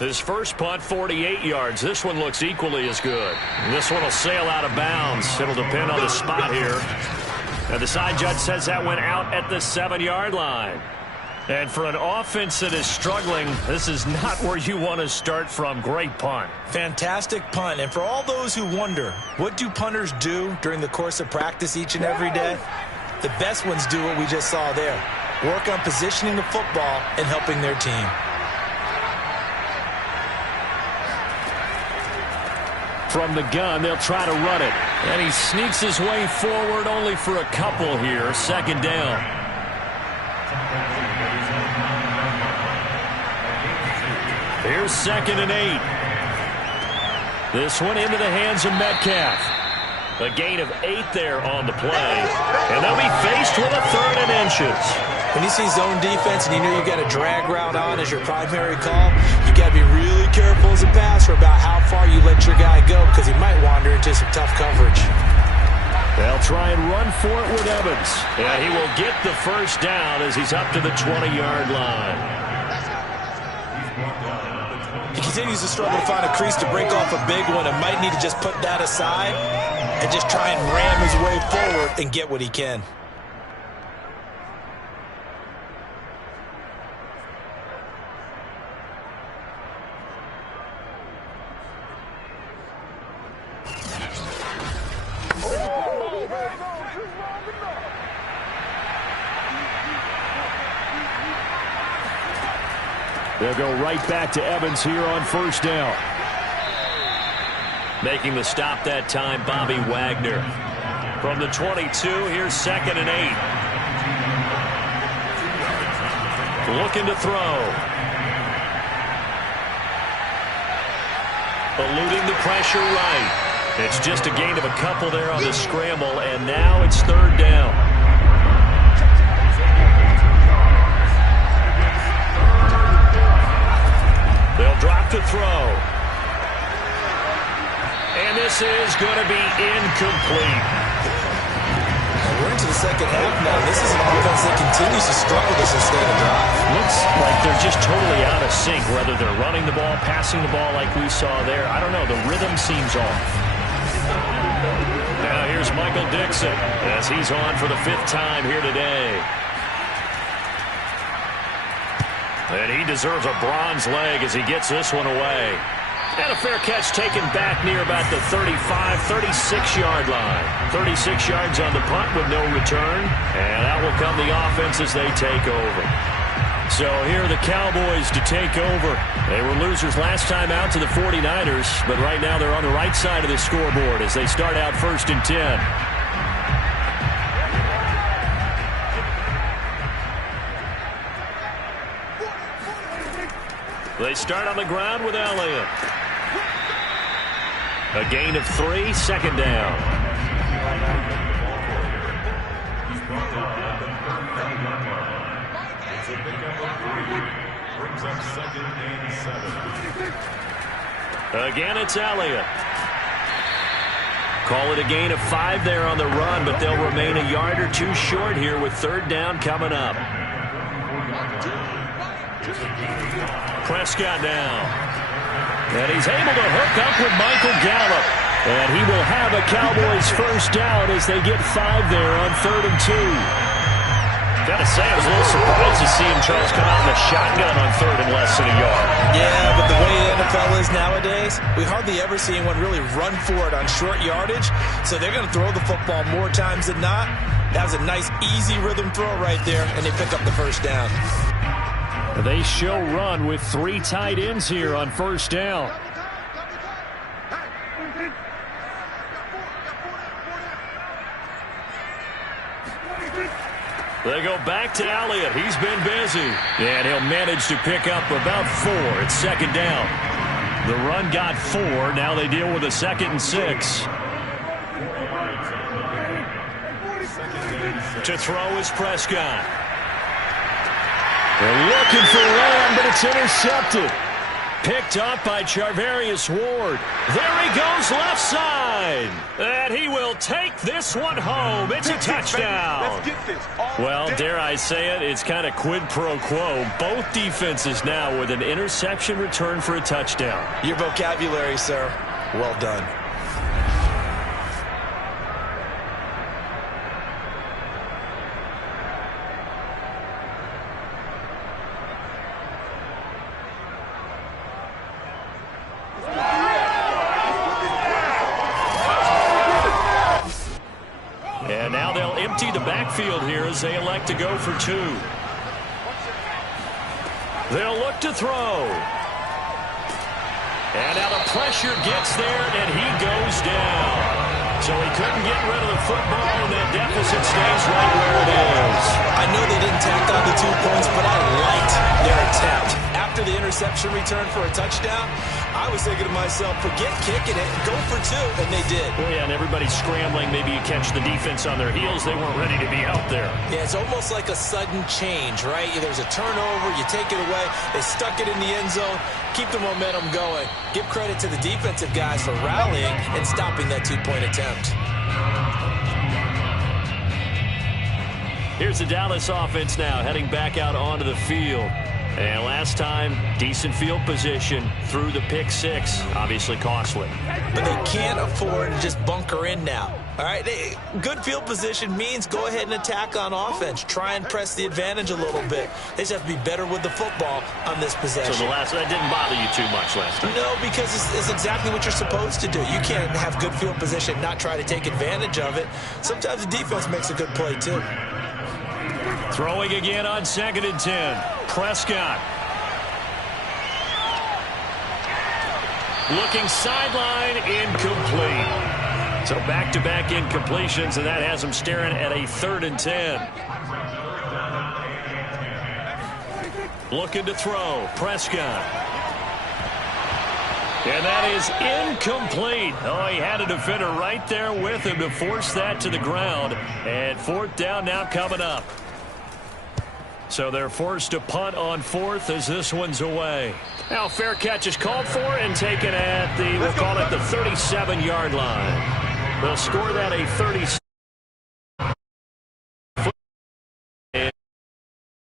His first punt, 48 yards. This one looks equally as good. This one will sail out of bounds. It'll depend on the spot here. And the side judge says that went out at the 7-yard line. And for an offense that is struggling, this is not where you want to start from. Great punt. Fantastic punt. And for all those who wonder, what do punters do during the course of practice each and every day? The best ones do what we just saw there. Work on positioning the football and helping their team. From the gun, they'll try to run it. And he sneaks his way forward only for a couple here. 2nd down. Here's 2nd and 8. This one into the hands of Metcalf. A gain of 8 there on the play. And they'll be faced with a 3rd and inches. When you see zone defense and you know you got a drag route on as your primary call, you got to be really careful as a passer about how far you let your guy go because he might wander into some tough coverage. They'll try and run for it with Evans. And he will get the first down as he's up to the 20-yard line. He continues to struggle to find a crease to break off a big one and might need to just put that aside and just try and ram his way forward and get what he can. They'll go right back to Evans here on first down. Making the stop that time, Bobby Wagner. From the 22, here's 2nd and 8. Looking to throw. Eluding the pressure right. It's just a gain of a couple there on the scramble, and now it's 3rd down. They'll drop to throw. And this is going to be incomplete. We're into the second half now. This is an offense that continues to struggle to sustain a drive. Looks like they're just totally out of sync, whether they're running the ball, passing the ball like we saw there. I don't know. The rhythm seems off. Now here's Michael Dixon as he's on for the 5th time here today. And he deserves a bronze leg as he gets this one away. And a fair catch taken back near about the 35, 36-yard line. 36 yards on the punt with no return. And out will come the offense as they take over. So here are the Cowboys to take over. They were losers last time out to the 49ers, but right now they're on the right side of the scoreboard as they start out 1st and 10. They start on the ground with Elliott. A gain of 3, 2nd down. Again, it's Elliott. Call it a gain of 5 there on the run, but they'll remain a yard or 2 short here with 3rd down coming up. Prescott now. And he's able to hook up with Michael Gallup. And he will have a Cowboys first down as they get 5 there on 3rd and 2. Gotta say, I was a little surprised to see him, Charles, come out in a shotgun on 3rd and less than a yard. Yeah, but the way the NFL is nowadays, we hardly ever see anyone really run for it on short yardage. So they're going to throw the football more times than not. That was a nice, easy rhythm throw right there, and they pick up the first down. They show run with 3 tight ends here on first down. They go back to Elliott. He's been busy. And he'll manage to pick up about 4. It's 2nd down. The run got 4. Now they deal with a 2nd and 6. To throw is Prescott. They're looking for Lamb, but it's intercepted. Picked up by Charvarius Ward. There he goes left side. And he will take this one home. It's a touchdown. Well, dare I say it, it's kind of quid pro quo. Both defenses now with an interception return for a touchdown. Your vocabulary, sir. Well done. And now they'll empty the backfield here as they elect to go for 2. They'll look to throw. And now the pressure gets there, and he goes down. So he couldn't get rid of the football, and that deficit stays right where it is. I know they didn't tack on the 2 points, but I liked their attempt. After the interception return for a touchdown, I was thinking to myself, forget kicking it, go for 2, and they did. Oh, yeah, and everybody's scrambling. Maybe you catch the defense on their heels. They weren't ready to be out there. Yeah, it's almost like a sudden change, right? There's a turnover, you take it away, they stuck it in the end zone, keep the momentum going. Give credit to the defensive guys for rallying and stopping that 2-point attempt. Here's the Dallas offense now heading back out onto the field. And last time, decent field position through the pick six. Obviously costly. But they can't afford to just bunker in now. All right, good field position means go ahead and attack on offense. Try and press the advantage a little bit. They just have to be better with the football on this possession. So that didn't bother you too much last time? No, because it's exactly what you're supposed to do. You can't have good field position and not try to take advantage of it. Sometimes the defense makes a good play, too. Throwing again on 2nd and 10. Prescott. Looking sideline, incomplete. So back-to-back incompletions, and that has him staring at a 3rd and 10. Looking to throw. Prescott. And that is incomplete. Oh, he had a defender right there with him to force that to the ground. And 4th down now coming up. So they're forced to punt on 4th as this one's away. Now fair catch is called for and taken at the, we'll call it the 37-yard line. They'll score that a 37.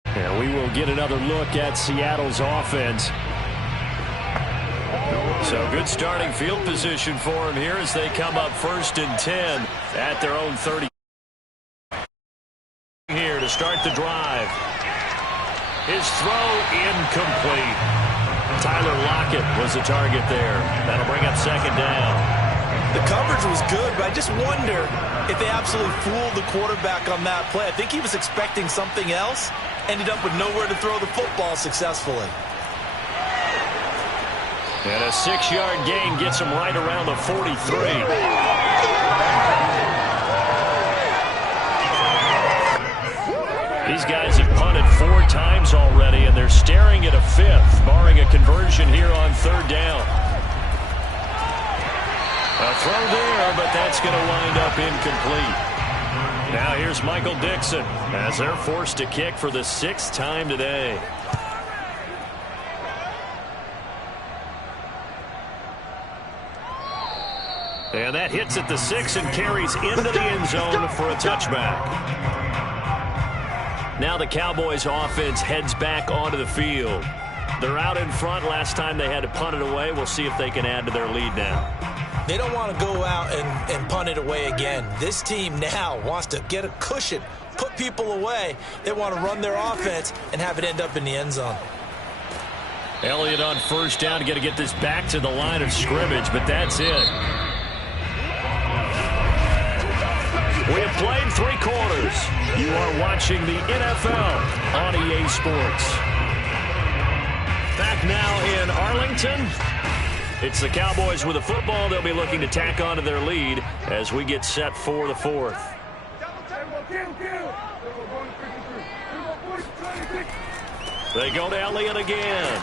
And we will get another look at Seattle's offense. So good starting field position for them here as they come up 1st and 10 at their own 30. Here to start the drive. His throw incomplete. Tyler Lockett was the target there. That'll bring up 2nd down. The coverage was good, but I just wonder if they absolutely fooled the quarterback on that play. I think he was expecting something else, ended up with nowhere to throw the football successfully. And a 6-yard gain gets him right around the 43. These guys have punted 4 times already, and they're staring at a 5th, barring a conversion here on 3rd down. A throw there, but that's going to wind up incomplete. Now here's Michael Dixon as they're forced to kick for the 6th time today. And that hits at the 6 and carries into the end zone for a touchback. Now the Cowboys offense heads back onto the field. They're out in front. Last time they had to punt it away. We'll see if they can add to their lead now. They don't want to go out and punt it away again. This team now wants to get a cushion, put people away. They want to run their offense and have it end up in the end zone. Elliott on 1st down, got to get this back to the line of scrimmage, but that's it. We have played 3 quarters. You are watching the NFL on EA Sports. Back now in Arlington. It's the Cowboys with the football. They'll be looking to tack onto their lead as we get set for the 4th. They go to Elliott again.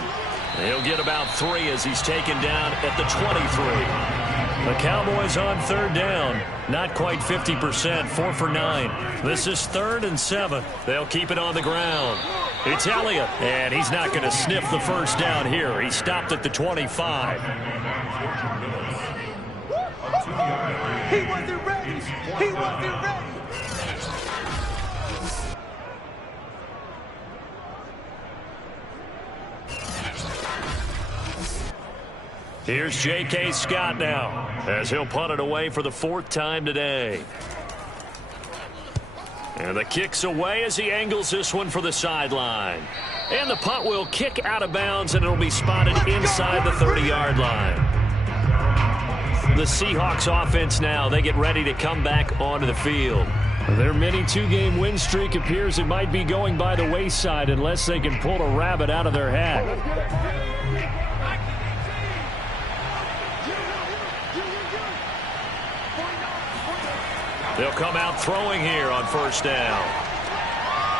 He'll get about 3 as he's taken down at the 23. The Cowboys on 3rd down. Not quite 50%, 4 for 9. This is 3rd and 7. They'll keep it on the ground. It's Elliott, and he's not going to sniff the 1st down here. He stopped at the 25. He wasn't ready. He wasn't ready. Here's J.K. Scott now as he'll punt it away for the 4th time today. And the kick's away as he angles this one for the sideline. And the punt will kick out of bounds, and it'll be spotted inside the 30-yard line. The Seahawks offense now, they get ready to come back onto the field. Their mini 2-game win streak appears it might be going by the wayside unless they can pull a rabbit out of their hat. They'll come out throwing here on 1st down.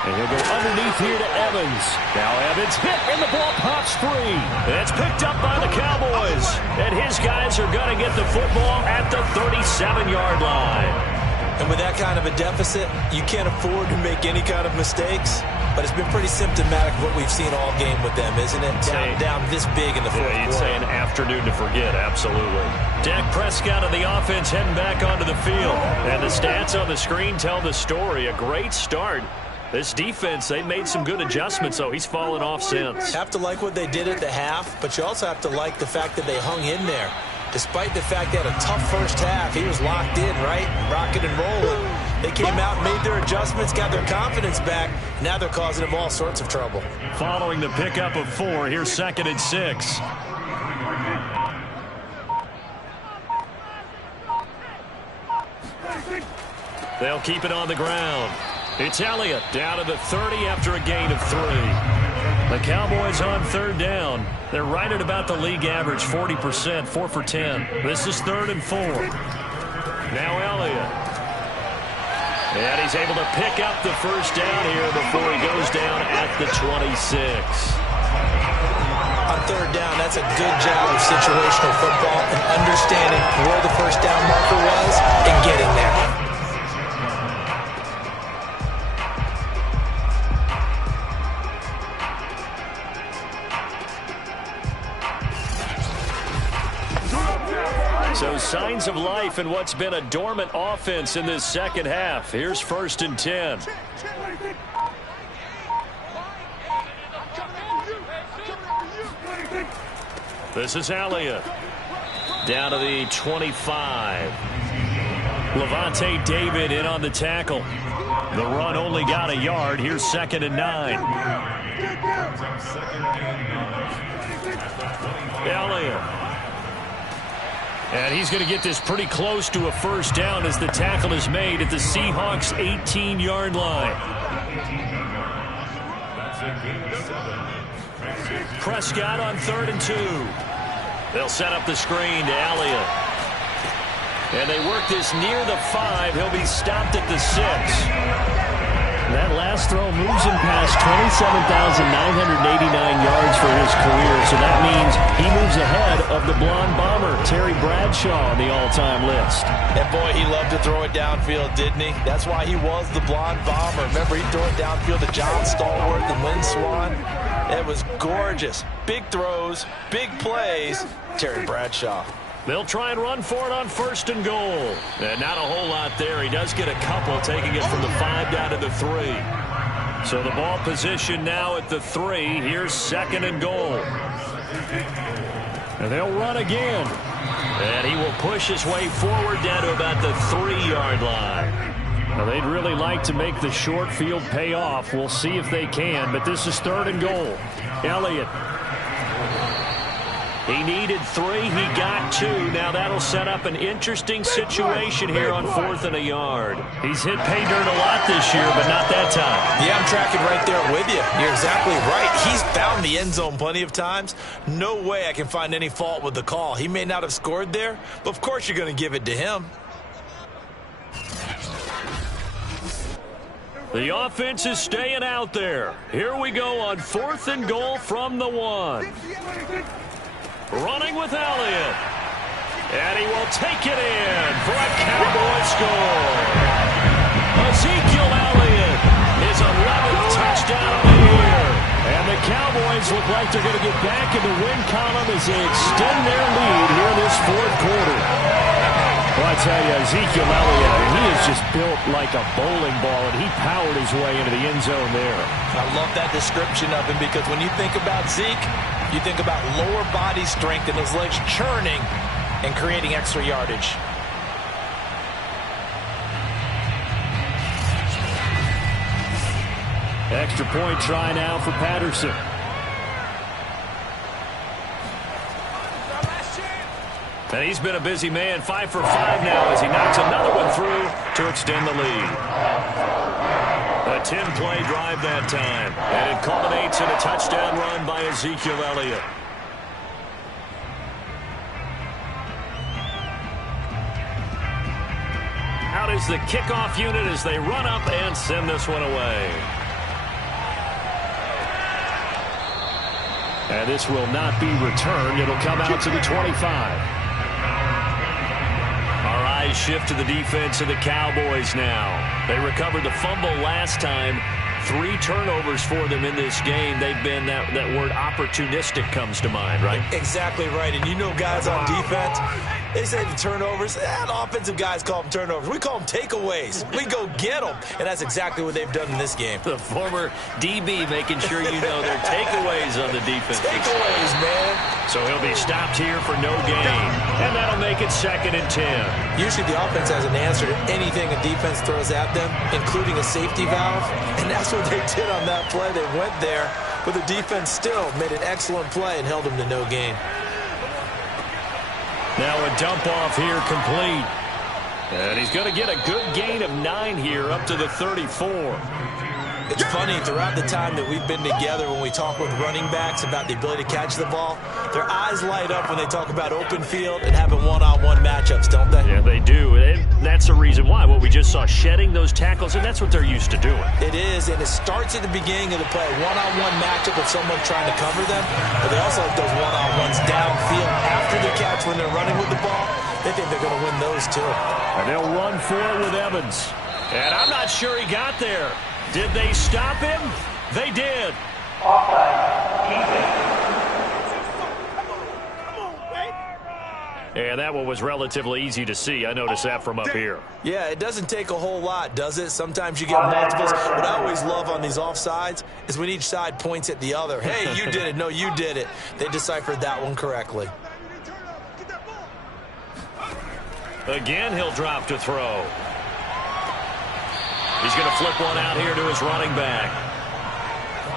And he'll go underneath here to Evans. Now Evans hit, and the ball pops free. It's picked up by the Cowboys. And his guys are going to get the football at the 37-yard line. And with that kind of a deficit, you can't afford to make any kind of mistakes. But it's been pretty symptomatic of what we've seen all game with them, isn't it? Down this big in the 4th quarter. You'd say an afternoon to forget, absolutely. Dak Prescott of the offense heading back onto the field. And the stats on the screen tell the story. A great start This defense, they made some good adjustments, so he's fallen off since. Have to like what they did at the half, but you also have to like the fact that they hung in there. Despite the fact they had a tough first half, he was locked in, right? Rocking and rolling. They came out, made their adjustments, got their confidence back. Now they're causing him all sorts of trouble. Following the pickup of 4, here's 2nd and 6. They'll keep it on the ground. It's Elliott down to the 30 after a gain of 3. The Cowboys on 3rd down. They're right at about the league average, 40%, 4 for 10. This is 3rd and 4. Now Elliott. And he's able to pick up the first down here before he goes down at the 26. On 3rd down, that's a good job of situational football and understanding where the first down marker was and getting there. So signs of life in what's been a dormant offense in this second half. Here's 1st and 10. This is Elliott. Down to the 25. Levante David in on the tackle. The run only got a yard. Here's 2nd and 9. Elliott. And he's going to get this pretty close to a first down as the tackle is made at the Seahawks' 18-yard line. Prescott on 3rd and 2. They'll set up the screen to Elliott. And they work this near the 5. He'll be stopped at the 6. That last throw moves him past 27,989 yards for his career, so that means he moves ahead of the blonde bomber, Terry Bradshaw, on the all-time list. And boy, he loved to throw it downfield, didn't he? That's why he was the blonde bomber. Remember, he'd throw it downfield to John Stallworth and Lynn Swann. It was gorgeous. Big throws, big plays. Terry Bradshaw. They'll try and run for it on 1st and goal. And not a whole lot there. He does get a couple, taking it from the 5 down to the 3. So the ball position now at the 3. Here's 2nd and goal. And they'll run again. And he will push his way forward down to about the 3-yard line. Now, they'd really like to make the short field pay off. We'll see if they can, but this is 3rd and goal. Elliott. He needed 3. He got 2. Now that'll set up an interesting situation here on 4th and a yard. He's hit pay dirt a lot this year, but not that time. Yeah, I'm tracking right there with you. You're exactly right. He's found the end zone plenty of times. No way I can find any fault with the call. He may not have scored there, but of course you're going to give it to him. The offense is staying out there. Here we go on 4th and goal from the 1. Running with Elliott. And he will take it in for a Cowboy score. Ezekiel Elliott, his 11th touchdown of the year. And the Cowboys look like they're going to get back in the win column as they extend their lead here in this 4th quarter. Well, I tell you, Ezekiel Elliott, he is just built like a bowling ball, and he powered his way into the end zone there. I love that description of him because when you think about Zeke, you think about lower body strength and his legs churning and creating extra yardage. Extra point try now for Patterson. And he's been a busy man, 5 for 5 now as he knocks another one through to extend the lead. A 10-play drive that time, and it culminates in a touchdown run by Ezekiel Elliott. Out is the kickoff unit as they run up and send this one away. And this will not be returned. It'll come out to the 25. Our eyes shift to the defense of the Cowboys now. They recovered the fumble last time. 3 turnovers for them in this game. They've been, that word opportunistic comes to mind, right? Exactly right. And you know guys on defense, they say the turnovers, and offensive guys call them turnovers. We call them takeaways. We go get them. And that's exactly what they've done in this game. The former DB making sure you know their takeaways on the defense. Takeaways, man. So he'll be stopped here for no gain. And that'll make it 2nd and 10. Usually the offense has an answer to anything a defense throws at them, including a safety valve. And that's what they did on that play. They went there, but the defense still made an excellent play and held them to no gain. Now a dump off here complete. And he's going to get a good gain of 9 here up to the 34. It's funny, throughout the time that we've been together, when we talk with running backs about the ability to catch the ball, their eyes light up when they talk about open field and having one-on-one matchups, don't they? Yeah, they do. And that's the reason why. What we just saw, shedding those tackles, and that's what they're used to doing. It is, and it starts at the beginning of the play. One-on-one matchup with someone trying to cover them, but they also have those one-on-ones downfield after the catch when they're running with the ball. They think they're going to win those, too. And they'll run for it with Evans. And I'm not sure he got there. Did they stop him? They did. And that one was relatively easy to see. I noticed that from up here. Yeah, it doesn't take a whole lot, does it? Sometimes you get multiples. What I always love on these offsides is when each side points at the other. Hey, you did it. No, you did it. They deciphered that one correctly. Again, he'll drop to throw. He's going to flip one out here to his running back.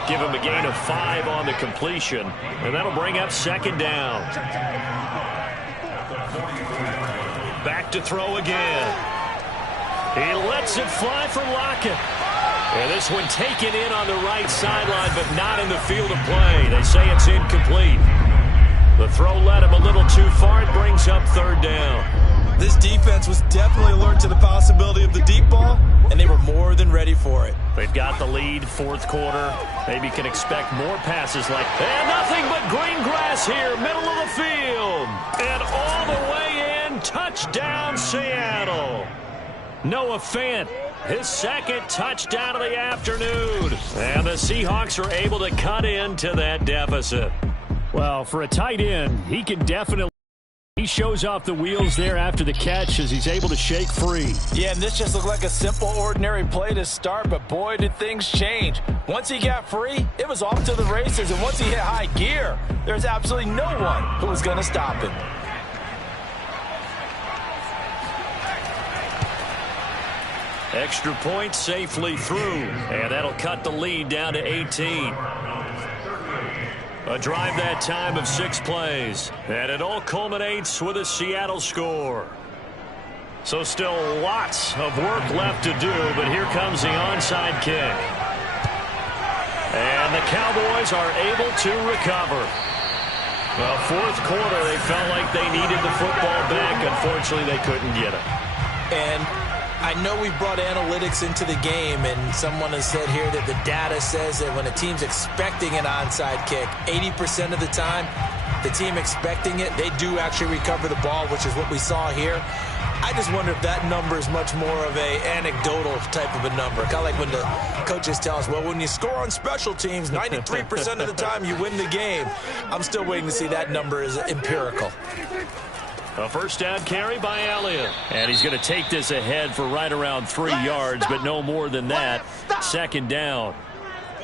Give him a gain of 5 on the completion, and that'll bring up 2nd down. Back to throw again. He lets it fly for Lockett. And this one taken in on the right sideline, but not in the field of play. They say it's incomplete. The throw led him a little too far. It brings up 3rd down. This defense was definitely alert to the possibility of the deep ball, and they were more than ready for it. They've got the lead, 4th quarter. Maybe can expect more passes like that. And nothing but green grass here, middle of the field. And all the way in, touchdown Seattle. Noah Fant, his 2nd touchdown of the afternoon. And the Seahawks are able to cut into that deficit. Well, for a tight end, he can definitely. He shows off the wheels there after the catch as he's able to shake free. Yeah, and this just looked like a simple, ordinary play to start, but boy, did things change. Once he got free, it was off to the races, and once he hit high gear, there's absolutely no one who was going to stop him. Extra point safely through, and that'll cut the lead down to 18. A drive that time of 6 plays, and it all culminates with a Seattle score. So still lots of work left to do, but here comes the onside kick. And the Cowboys are able to recover. Well, 4th quarter, they felt like they needed the football back. Unfortunately, they couldn't get it. And I know we brought analytics into the game, and someone has said here that the data says that when a team's expecting an onside kick, 80% of the time, the team expecting it, they do actually recover the ball, which is what we saw here. I just wonder if that number is much more of a anecdotal type of a number. Kind of like when the coaches tell us, well, when you score on special teams, 93% of the time you win the game. I'm still waiting to see that number is empirical. A 1st down carry by Elliott. And he's going to take this ahead for right around 3 yards, but no more than that. 2nd down.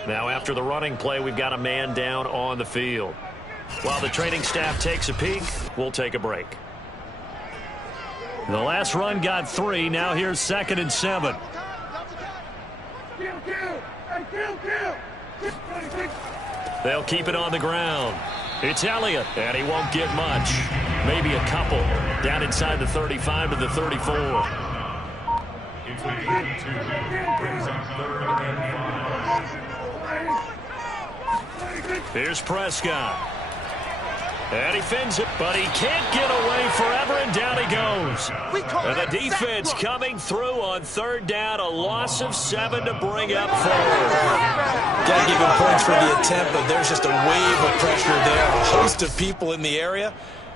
Now after the running play, we've got a man down on the field. While the training staff takes a peek, we'll take a break. The last run got 3. Now here's 2nd and 7. They'll keep it on the ground. It's Elliott, and he won't get much. Maybe a couple. Down inside the 35 to the 34. Here's Prescott. And he fins it, but he can't get away forever, and down he goes. And the defense coming through on 3rd down, a loss of 7 to bring up 4. Got to give him points for the attempt, but there's just a wave of pressure there. A host of people in the area.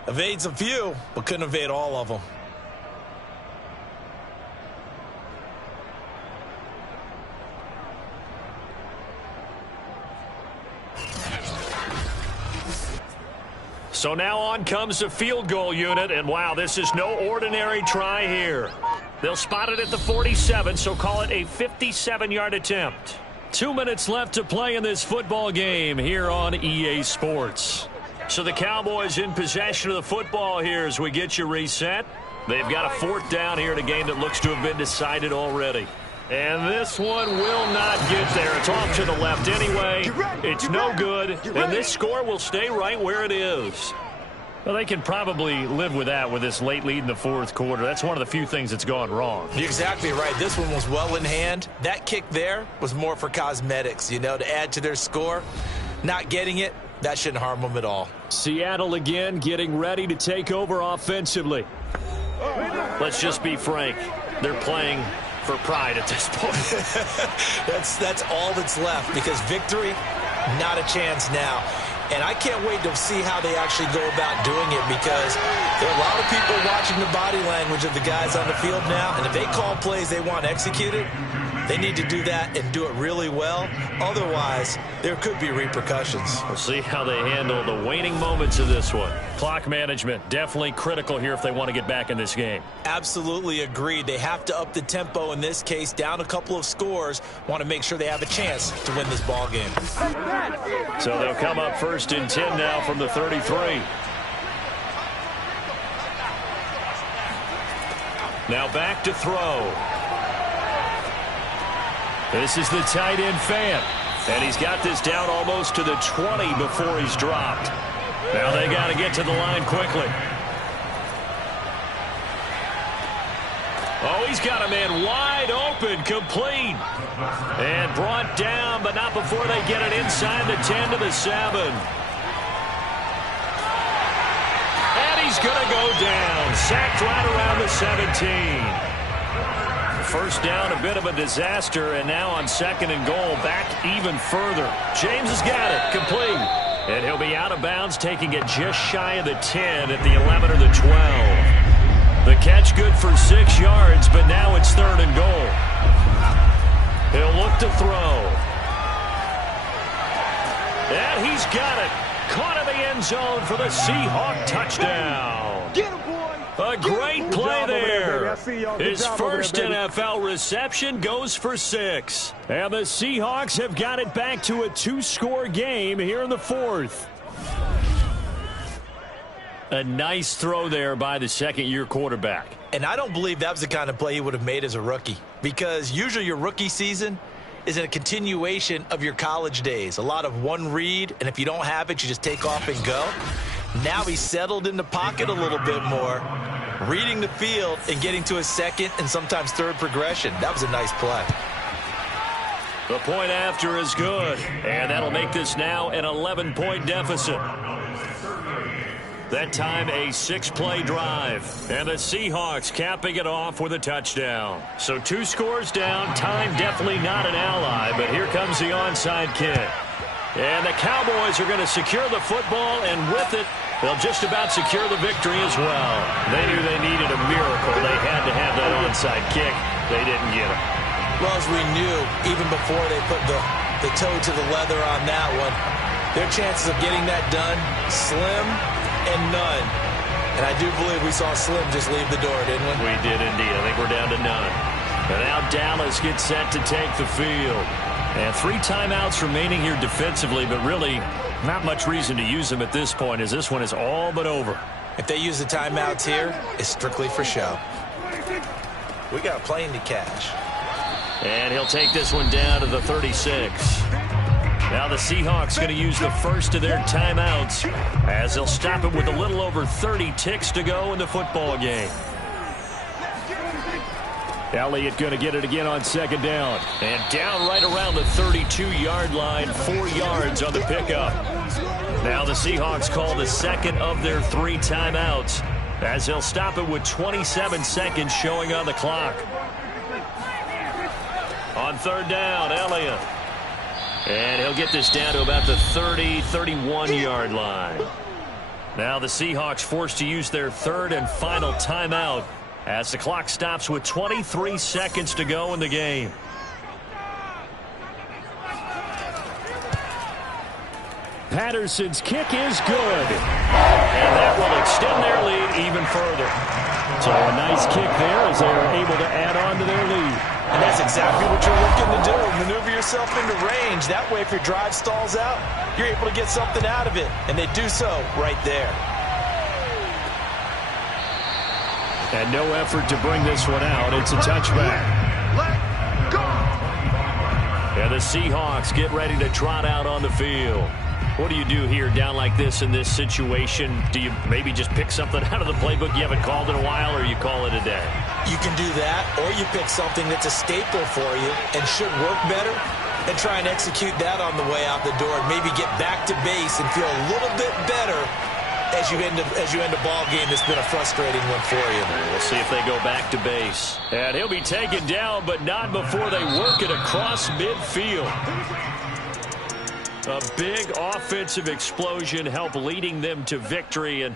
Evades a few, but couldn't evade all of them. So now on comes the field goal unit, and wow, this is no ordinary try here. They'll spot it at the 47, so call it a 57-yard attempt. 2 minutes left to play in this football game here on EA Sports. So the Cowboys in possession of the football here as we get you reset. They've got a 4th down here in a game that looks to have been decided already. And this one will not get there. It's off to the left anyway. It's no good, and this score will stay right where it is. Well, they can probably live with that with this late lead in the 4th quarter. That's one of the few things that's gone wrong. You're exactly right. This one was well in hand. That kick there was more for cosmetics, to add to their score. Not getting it, that shouldn't harm them at all. Seattle again getting ready to take over offensively. Let's just be frank. They're playing for pride at this point. That's all that's left, because victory, not a chance now. And I can't wait to see how they actually go about doing it, because there are a lot of people watching the body language of the guys on the field now, and if they call plays they want executed, they need to do that and do it really well. Otherwise, there could be repercussions. We'll see how they handle the waning moments of this one. Clock management, definitely critical here if they want to get back in this game. Absolutely agreed. They have to up the tempo in this case, down a couple of scores. Want to make sure they have a chance to win this ball game. So they'll come up 1st and 10 now from the 33. Now back to throw. This is the tight end fan. And he's got this down almost to the 20 before he's dropped. Now they got to get to the line quickly. Oh, he's got a man wide open, complete. And brought down, but not before they get it inside the 10 to the 7. And he's going to go down. Sacked right around the 17. 1st down, a bit of a disaster, and now on 2nd and goal, back even further. James has got it, complete. And he'll be out of bounds, taking it just shy of the 10 at the 11 or the 12. The catch good for 6 yards, but now it's 3rd and goal. He'll look to throw. And he's got it. Caught in the end zone for the Seahawks touchdown. Get him, boy. A great play there. His first NFL reception goes for 6. And the Seahawks have got it back to a 2-score game here in the 4th. A nice throw there by the 2nd-year quarterback. And I don't believe that was the kind of play he would have made as a rookie, because usually your rookie season is a continuation of your college days. A lot of one read, and if you don't have it, you just take off and go. Now he's settled in the pocket a little bit more, reading the field and getting to his 2nd and sometimes 3rd progression. That was a nice play. The point after is good, and that'll make this now an 11-point deficit. That time a 6-play drive, and the Seahawks capping it off with a touchdown. So 2 scores down, time definitely not an ally, but here comes the onside kick. And the Cowboys are going to secure the football, and with it, they'll just about secure the victory as well. They knew they needed a miracle. They had to have that onside kick. They didn't get it. Well, as we knew, even before they put the toe to the leather on that one, their chances of getting that done, slim and none. And I do believe we saw Slim just leave the door, didn't we? We did indeed. I think we're down to none. And now Dallas gets set to take the field. And 3 timeouts remaining here defensively, but really not much reason to use them at this point, as this one is all but over. If they use the timeouts here, it's strictly for show. We got a plane to catch. And he'll take this one down to the 36. Now the Seahawks going to use the first of their timeouts, as they'll stop it with a little over 30 ticks to go in the football game. Elliott going to get it again on 2nd down. And down right around the 32-yard line, 4 yards on the pickup. Now the Seahawks call the 2nd of their 3 timeouts, as they'll stop it with 27 seconds showing on the clock. On 3rd down, Elliott. And he'll get this down to about the 31-yard line. Now the Seahawks forced to use their 3rd and final timeout, as the clock stops with 23 seconds to go in the game. Patterson's kick is good. And that will extend their lead even further. So a nice kick there as they are able to add on to their lead. And that's exactly what you're looking to do. Maneuver yourself into range. That way, if your drive stalls out, you're able to get something out of it. And they do so right there. And no effort to bring this one out. It's a touchback. Let go. And the Seahawks get ready to trot out on the field. What do you do here down like this in this situation? Do you maybe just pick something out of the playbook you haven't called in a while, or you call it a day? You can do that, or you pick something that's a staple for you and should work better and try and execute that on the way out the door and maybe get back to base and feel a little bit better as you end a ball game that's been a frustrating one for you. We'll see if they go back to base. And he'll be taken down, but not before they work it across midfield. A big offensive explosion helped leading them to victory. And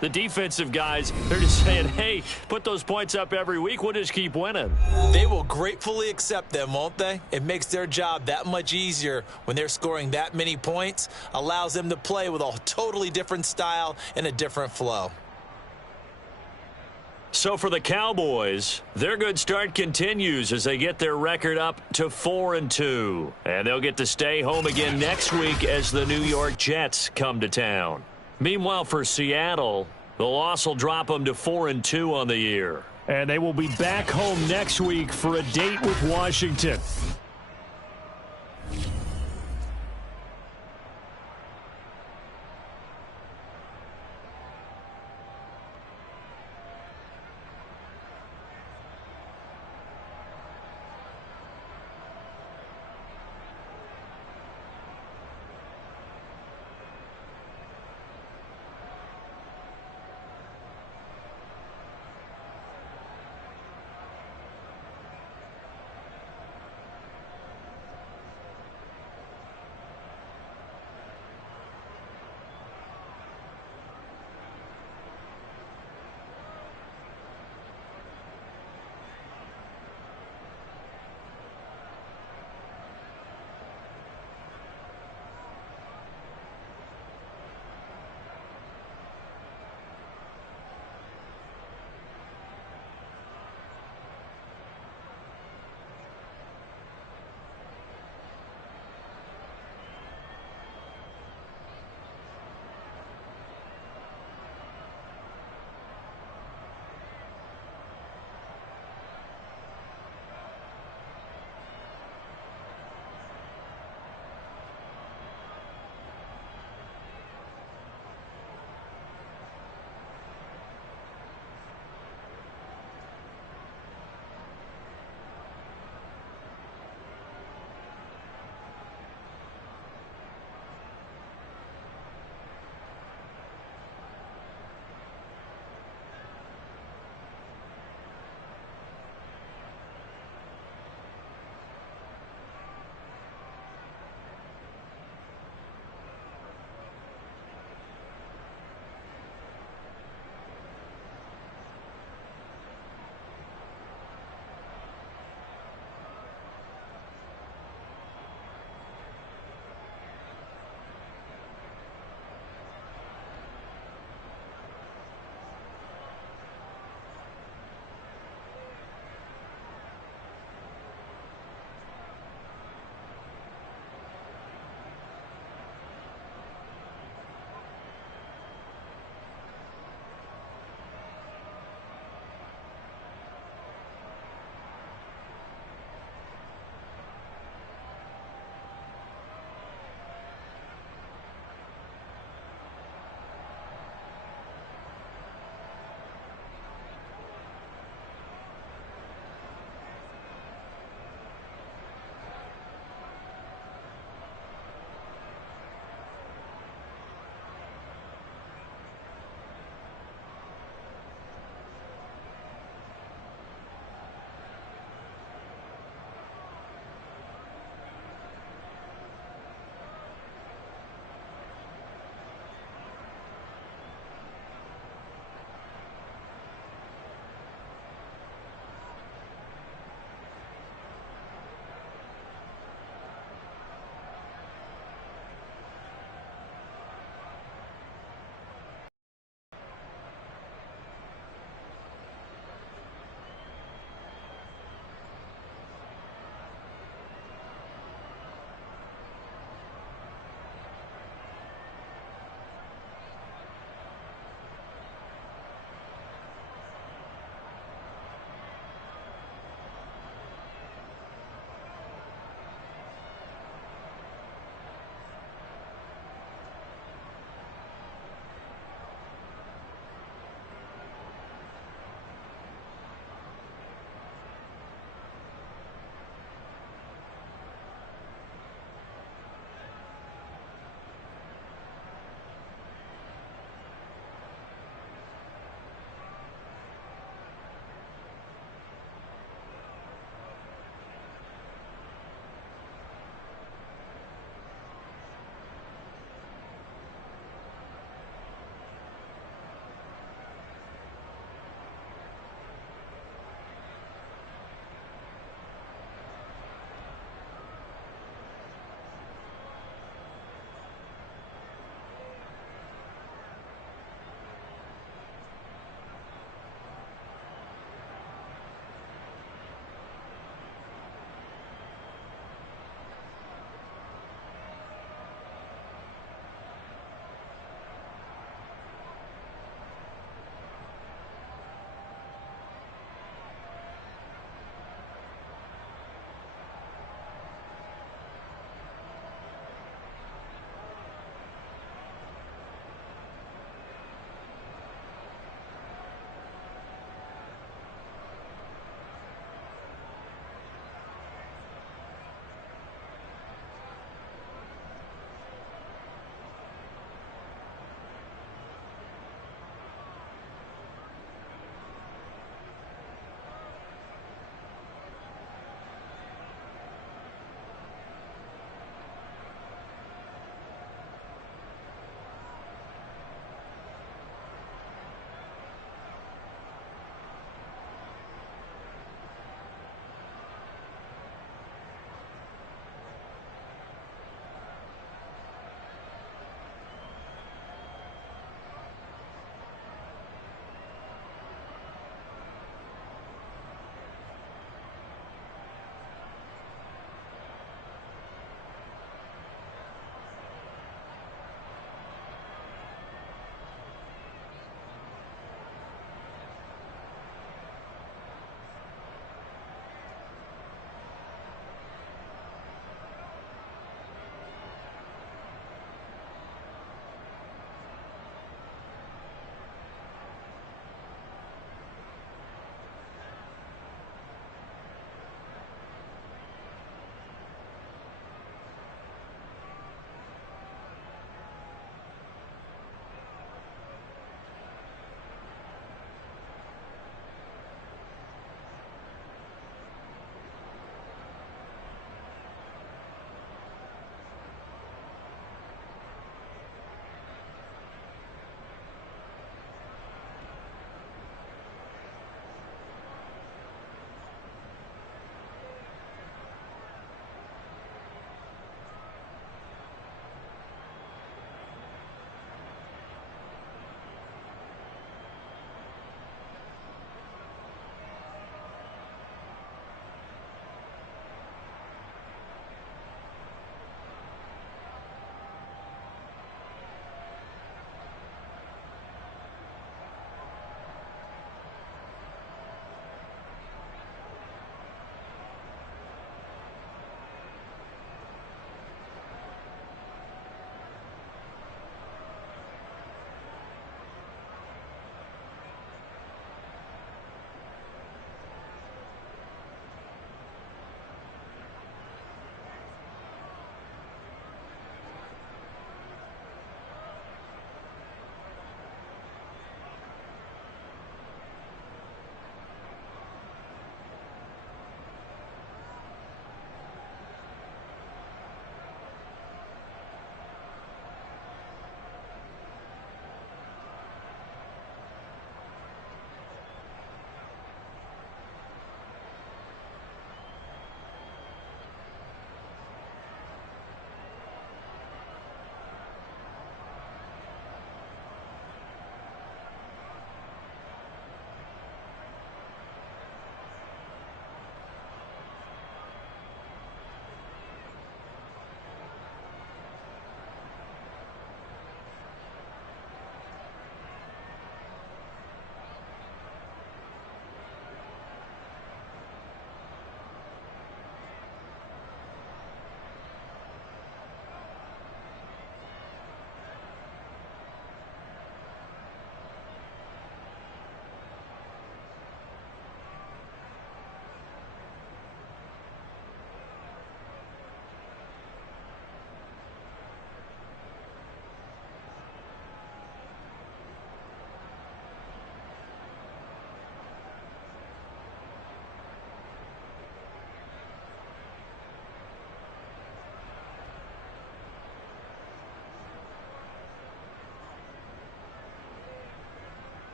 the defensive guys, they're just saying, hey, put those points up every week. We'll just keep winning. They will gratefully accept them, won't they? It makes their job that much easier when they're scoring that many points. Allows them to play with a totally different style and a different flow. So for the Cowboys, their good start continues as they get their record up to 4-2. And they'll get to stay home again next week as the New York Jets come to town. Meanwhile, for Seattle, the loss will drop them to 4-2 on the year. And they will be back home next week for a date with Washington.